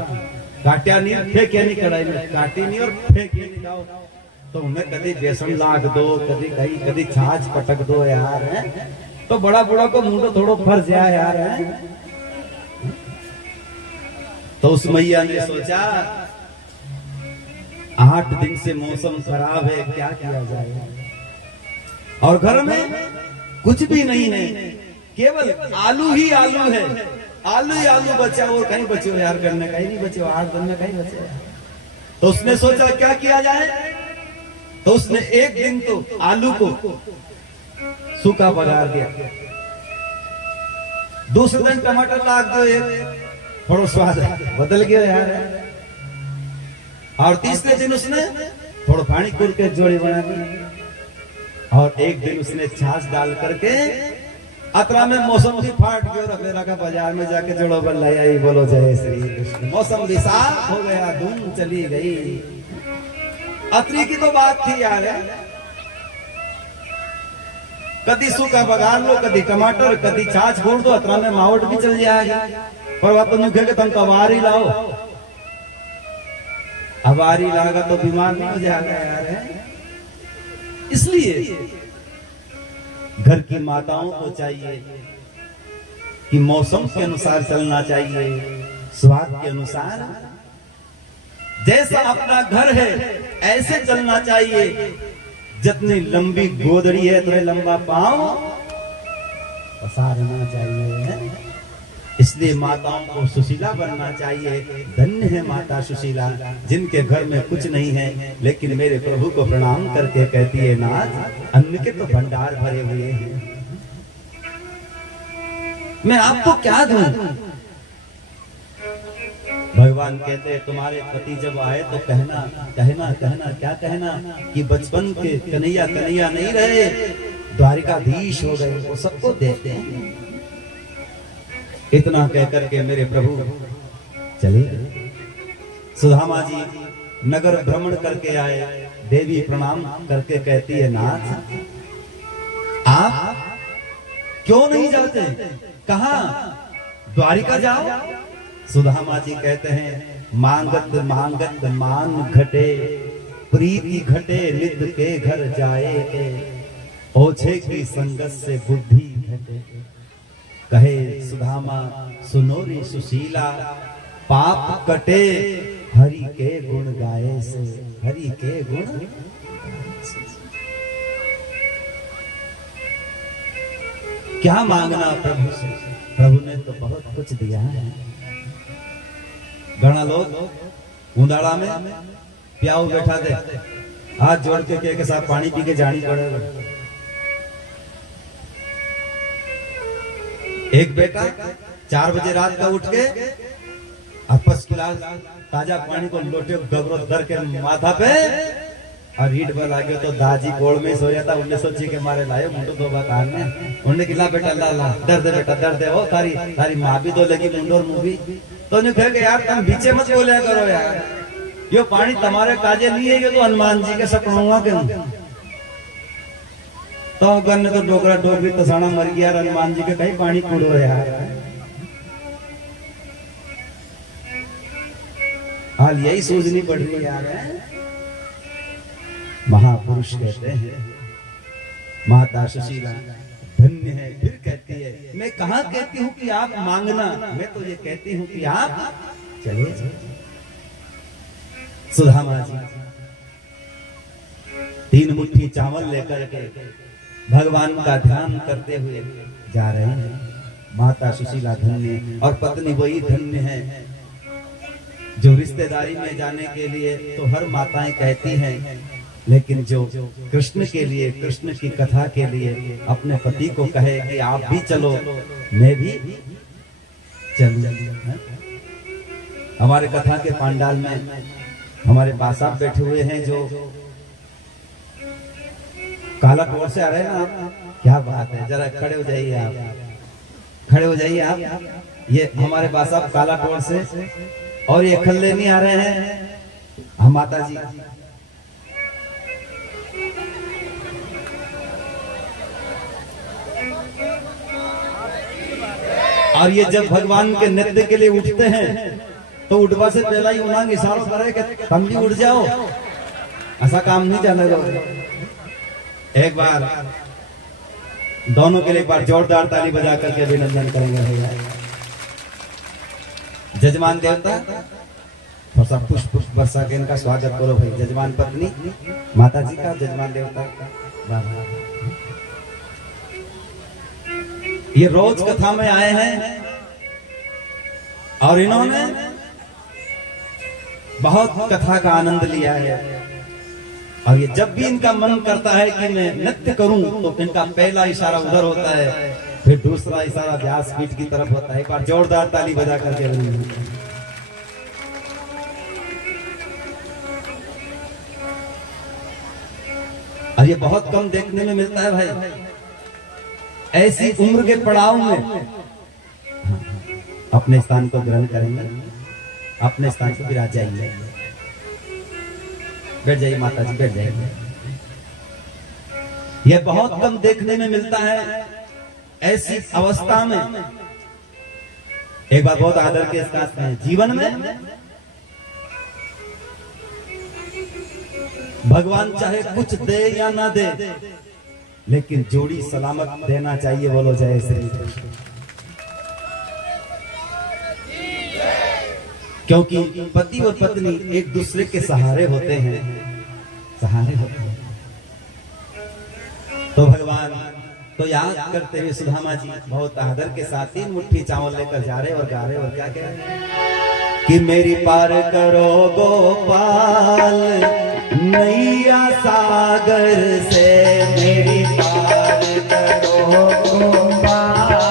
काटिया नहीं, फेंकिया नहीं कढ़ाई में, काटी नहीं और फेंकिया नहीं जाओ, तो उन्हें कभी बेसन लाग दो, कभी कहीं कभी छाछ पटक दो यार, है तो बड़ा बड़ा को मुंह तो थोड़ा फर्ज जाए यार, है। तो उस मैया ने सोचा 8 दिन से मौसम खराब है, क्या किया जाए, और घर में कुछ भी नहीं है, केवल आलू ही आलू है, आलू ही आलू बचा, और कहीं बचे हो यार, करने कहीं नहीं बचे, 8 दिन में कहीं बचे। तो उसने सोचा क्या किया जाए, तो उसने एक दिन तो आलू को सूखा बघार दिया, दूसरे दिन टमाटर लाग दो, एक थोड़ा स्वाद बदल गया यार, और तीसरे दिन उसने थोड़ा पानी कुल के जोड़ी बना दी, और एक दिन उसने छाछ डाल करके अतरा में मौसम भी फाट गया, और अगलेरा का बाजार में जाके जोड़ो बल्लाया, बोलो जय श्री कृष्ण, मौसम भी साफ हो गया, धूम चली गई। अतरी की तो बात थी यार, कदी सूखा बघार लो, कदी टमाटर, कदी छाछ घोड़ दो, अतरा में मावट भी चल जाएगी, पर वह तो मुझे तुम कवारी लाओ, अवारी लागा तो बीमार नहीं हो जाएगा यार, है। इसलिए घर की माताओं को चाहिए कि मौसम के अनुसार चलना चाहिए, स्वाद के अनुसार, जैसा अपना घर है ऐसे चलना चाहिए। जितनी लंबी गोदड़ी है तो लंबा पांव पसारना चाहिए, इसलिए माताओं को सुशीला बनना चाहिए। धन्य है माता सुशीला जिनके घर में कुछ नहीं है, लेकिन मेरे प्रभु को प्रणाम करके कहती है, नाथ अन्न के तो भंडार भरे हुए हैं। मैं आपको क्या दूं? भगवान कहते हैं तुम्हारे पति जब आए तो कहना कहना कहना क्या कहना कि बचपन के कन्हैया कन्हैया नहीं रहे, द्वारिकाधीश हो गए, वो सबको देते हैं। इतना कहकर के मेरे प्रभु चले। सुदामा जी नगर भ्रमण करके आए, देवी प्रणाम करके कहती है नाथ आप क्यों नहीं जाते? कहां? द्वारिका जाओ। सुदामा जी कहते हैं मांगत मांगत मान घटे, प्रीति घटे निध के घर जाए, ओछे की संगत से बुद्धि घटे। कहे सुदामा सुनो रे सुशीला, पाप कटे हरि के गुण गाए से, हरि के गुण। क्या मांगना प्रभु से? प्रभु ने तो बहुत कुछ दिया है। घना लोग उंदाड़ा में प्याऊ बैठा दे, हाथ जोड़ के साथ पानी पी के जानी पड़ेगा। एक बेटा 4 बजे रात का उठ के आपस गिलास ताजा पानी को लोटे गगरो दर के माथा पे और रीड बल आ गया तो दाजी कोड़ में सो जाता। उन्हें सोची के मारे लाए मुंडो धोबा कार ने, उन्हें गिला बेटा ला ला दर्द बेटा दर्द है, वो तारी माँ भी तो लगी मुंडो और मुंह भी। तो उन्हें कह यार तुम बीचे मत बोले करो यार, यो पानी तुम्हारे काजे नहीं है, ये तो हनुमान जी के सपनुआ के। तो गन्ने तो डोकरा डोकरी तसाना मर गया, हनुमान जी के कहीं पानी कूड़ो यार। हाल यही सोचनी पड़ रही है यार। महापुरुष कहते हैं माता सुशीला धन्य है। फिर कहती है मैं कहाँ कहती हूँ कि आप मांगना, मैं तो ये कहती हूँ कि आप चले। सुदामा जी 3 मुट्ठी चावल लेकर के भगवान का ध्यान करते हुए जा रहे हैं। माता सुशीला धन्य और पत्नी वही धन्य है जो रिश्तेदारी में जाने के लिए तो हर माताएं कहती हैं, लेकिन जो कृष्ण के लिए, कृष्ण की कथा के लिए अपने पति को कहे कि आप भी चलो मैं भी चलूं। हमारे कथा के पंडाल में हमारे पास आप बैठे हुए हैं जो काला टोर से आ रहे हैं ना आप, क्या बात है, जरा खड़े हो जाइए आप, खड़े हो जाइए आप। ये हमारे पास आप काला टोर से और ये खल्ले नहीं आ रहे हैं हम माता जी। और ये जब भगवान के नृत्य के लिए उठते हैं तो उठवा से पहला ही उन्हें इशारा करे कि तुम भी उठ जाओ, ऐसा काम नहीं चलेगा। एक बार दोनों के लिए एक बार जोरदार ताली बजा करके अभिनंदन करेंगे भैया। जजमान देवता और सब पुष्प वर्षा के इनका स्वागत करो भाई। जजमान पत्नी माता जी का, जजमान देवता का। ये रोज कथा में आए हैं और इन्होंने बहुत कथा का आनंद लिया है। और ये जब भी इनका मन करता है कि मैं नृत्य करूं तो इनका पहला इशारा उधर होता है, फिर दूसरा इशारा व्यासपीठ की तरफ होता है। एक बार जोरदार ताली बजा करके और ये बहुत कम देखने में मिलता है भाई। ऐसी उम्र के पड़ाव में अपने स्थान को ग्रहण करेंगे, अपने स्थान को विराज जाएंगे। बैठ जाइए माता जी, बैठ जाइए। यह बहुत कम देखने में मिलता है। ऐसी अवस्था में एक बात बहुत आदर के साथ में जीवन में भगवान चाहे कुछ दे या ना दे, लेकिन जोड़ी सलामत देना चाहिए। बोलो जय श्री कृष्ण। क्योंकि पति और पत्नी एक दूसरे के सहारे होते हैं, सहारे होते हैं। तो भगवान तो याद करते हुए सुदामा जी बहुत आदर के साथ 3 मुट्ठी चावल लेकर जा रहे और गा रहे और क्या कह रहे कि मेरी पार करो गोपाल नैया सागर से, मेरी पार करो गोपाल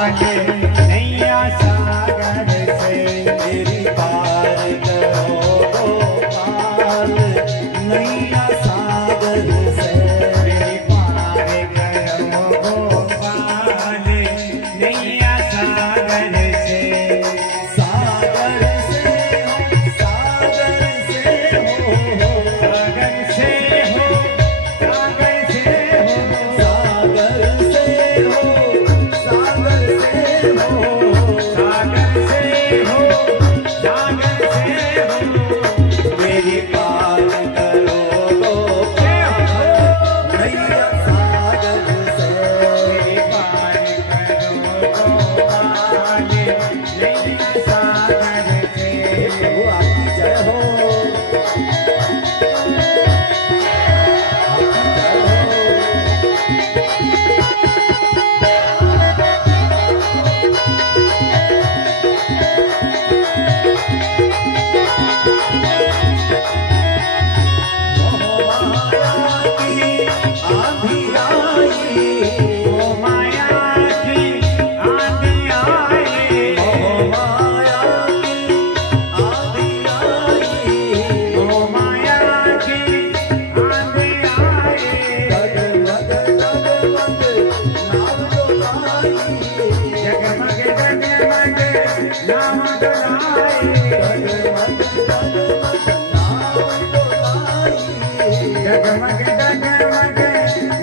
डगमग डगमग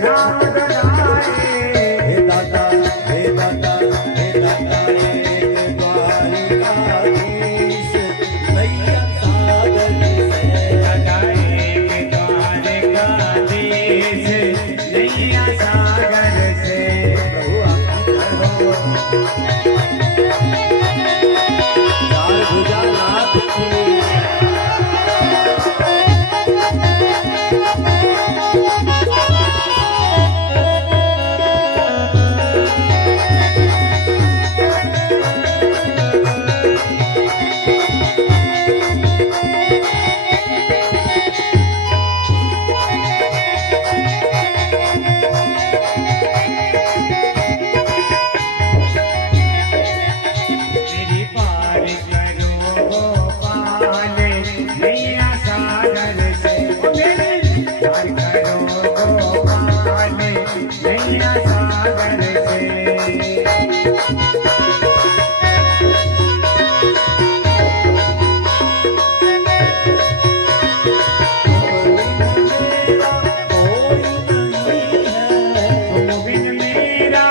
नाव डोलाए हे दाता हे दाता हे दाता हे द्वारिकाधीश नैया सागर से लगाए के द्वारिकाधीश नैया सागर से। प्रभु आपकी जय हो। चार भुजा नाथ की मेरी पार करो गोपाल नैया सागर से। ओ मेरी पार करो गोपाल नैया सागर से। तुम बिन मेरा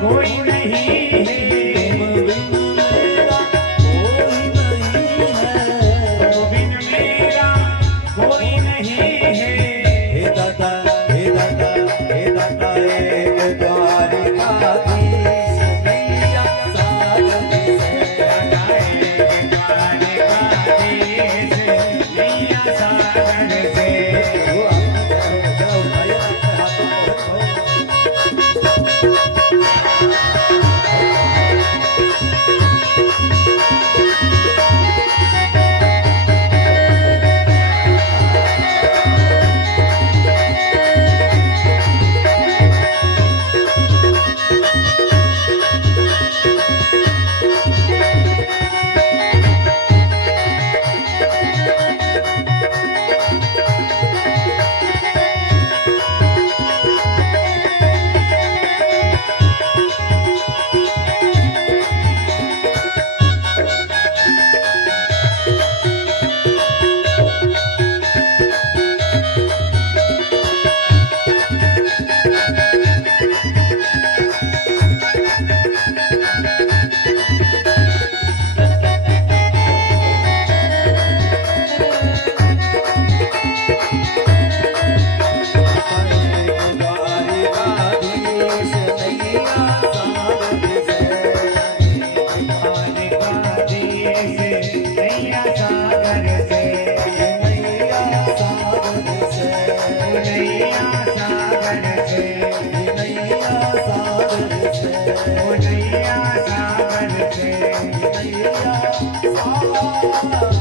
कोई नहीं है। तुम बिन मेरा कोई नहीं है। हे दाता हे दाता हे दाता एक द्वारिकाधीश नैया सागर से लगाए के द्वारिकाधीश नैया सागर से। प्रभु आपकी जय हो। उठाइए अपने हाथों को हो। द्वारिकाधीश नैया सागर से द्वारिकाधीश नैया सागर से। नैया सागर से नैया सागर से। नैया सागर से नैया सागर से। नैया सागर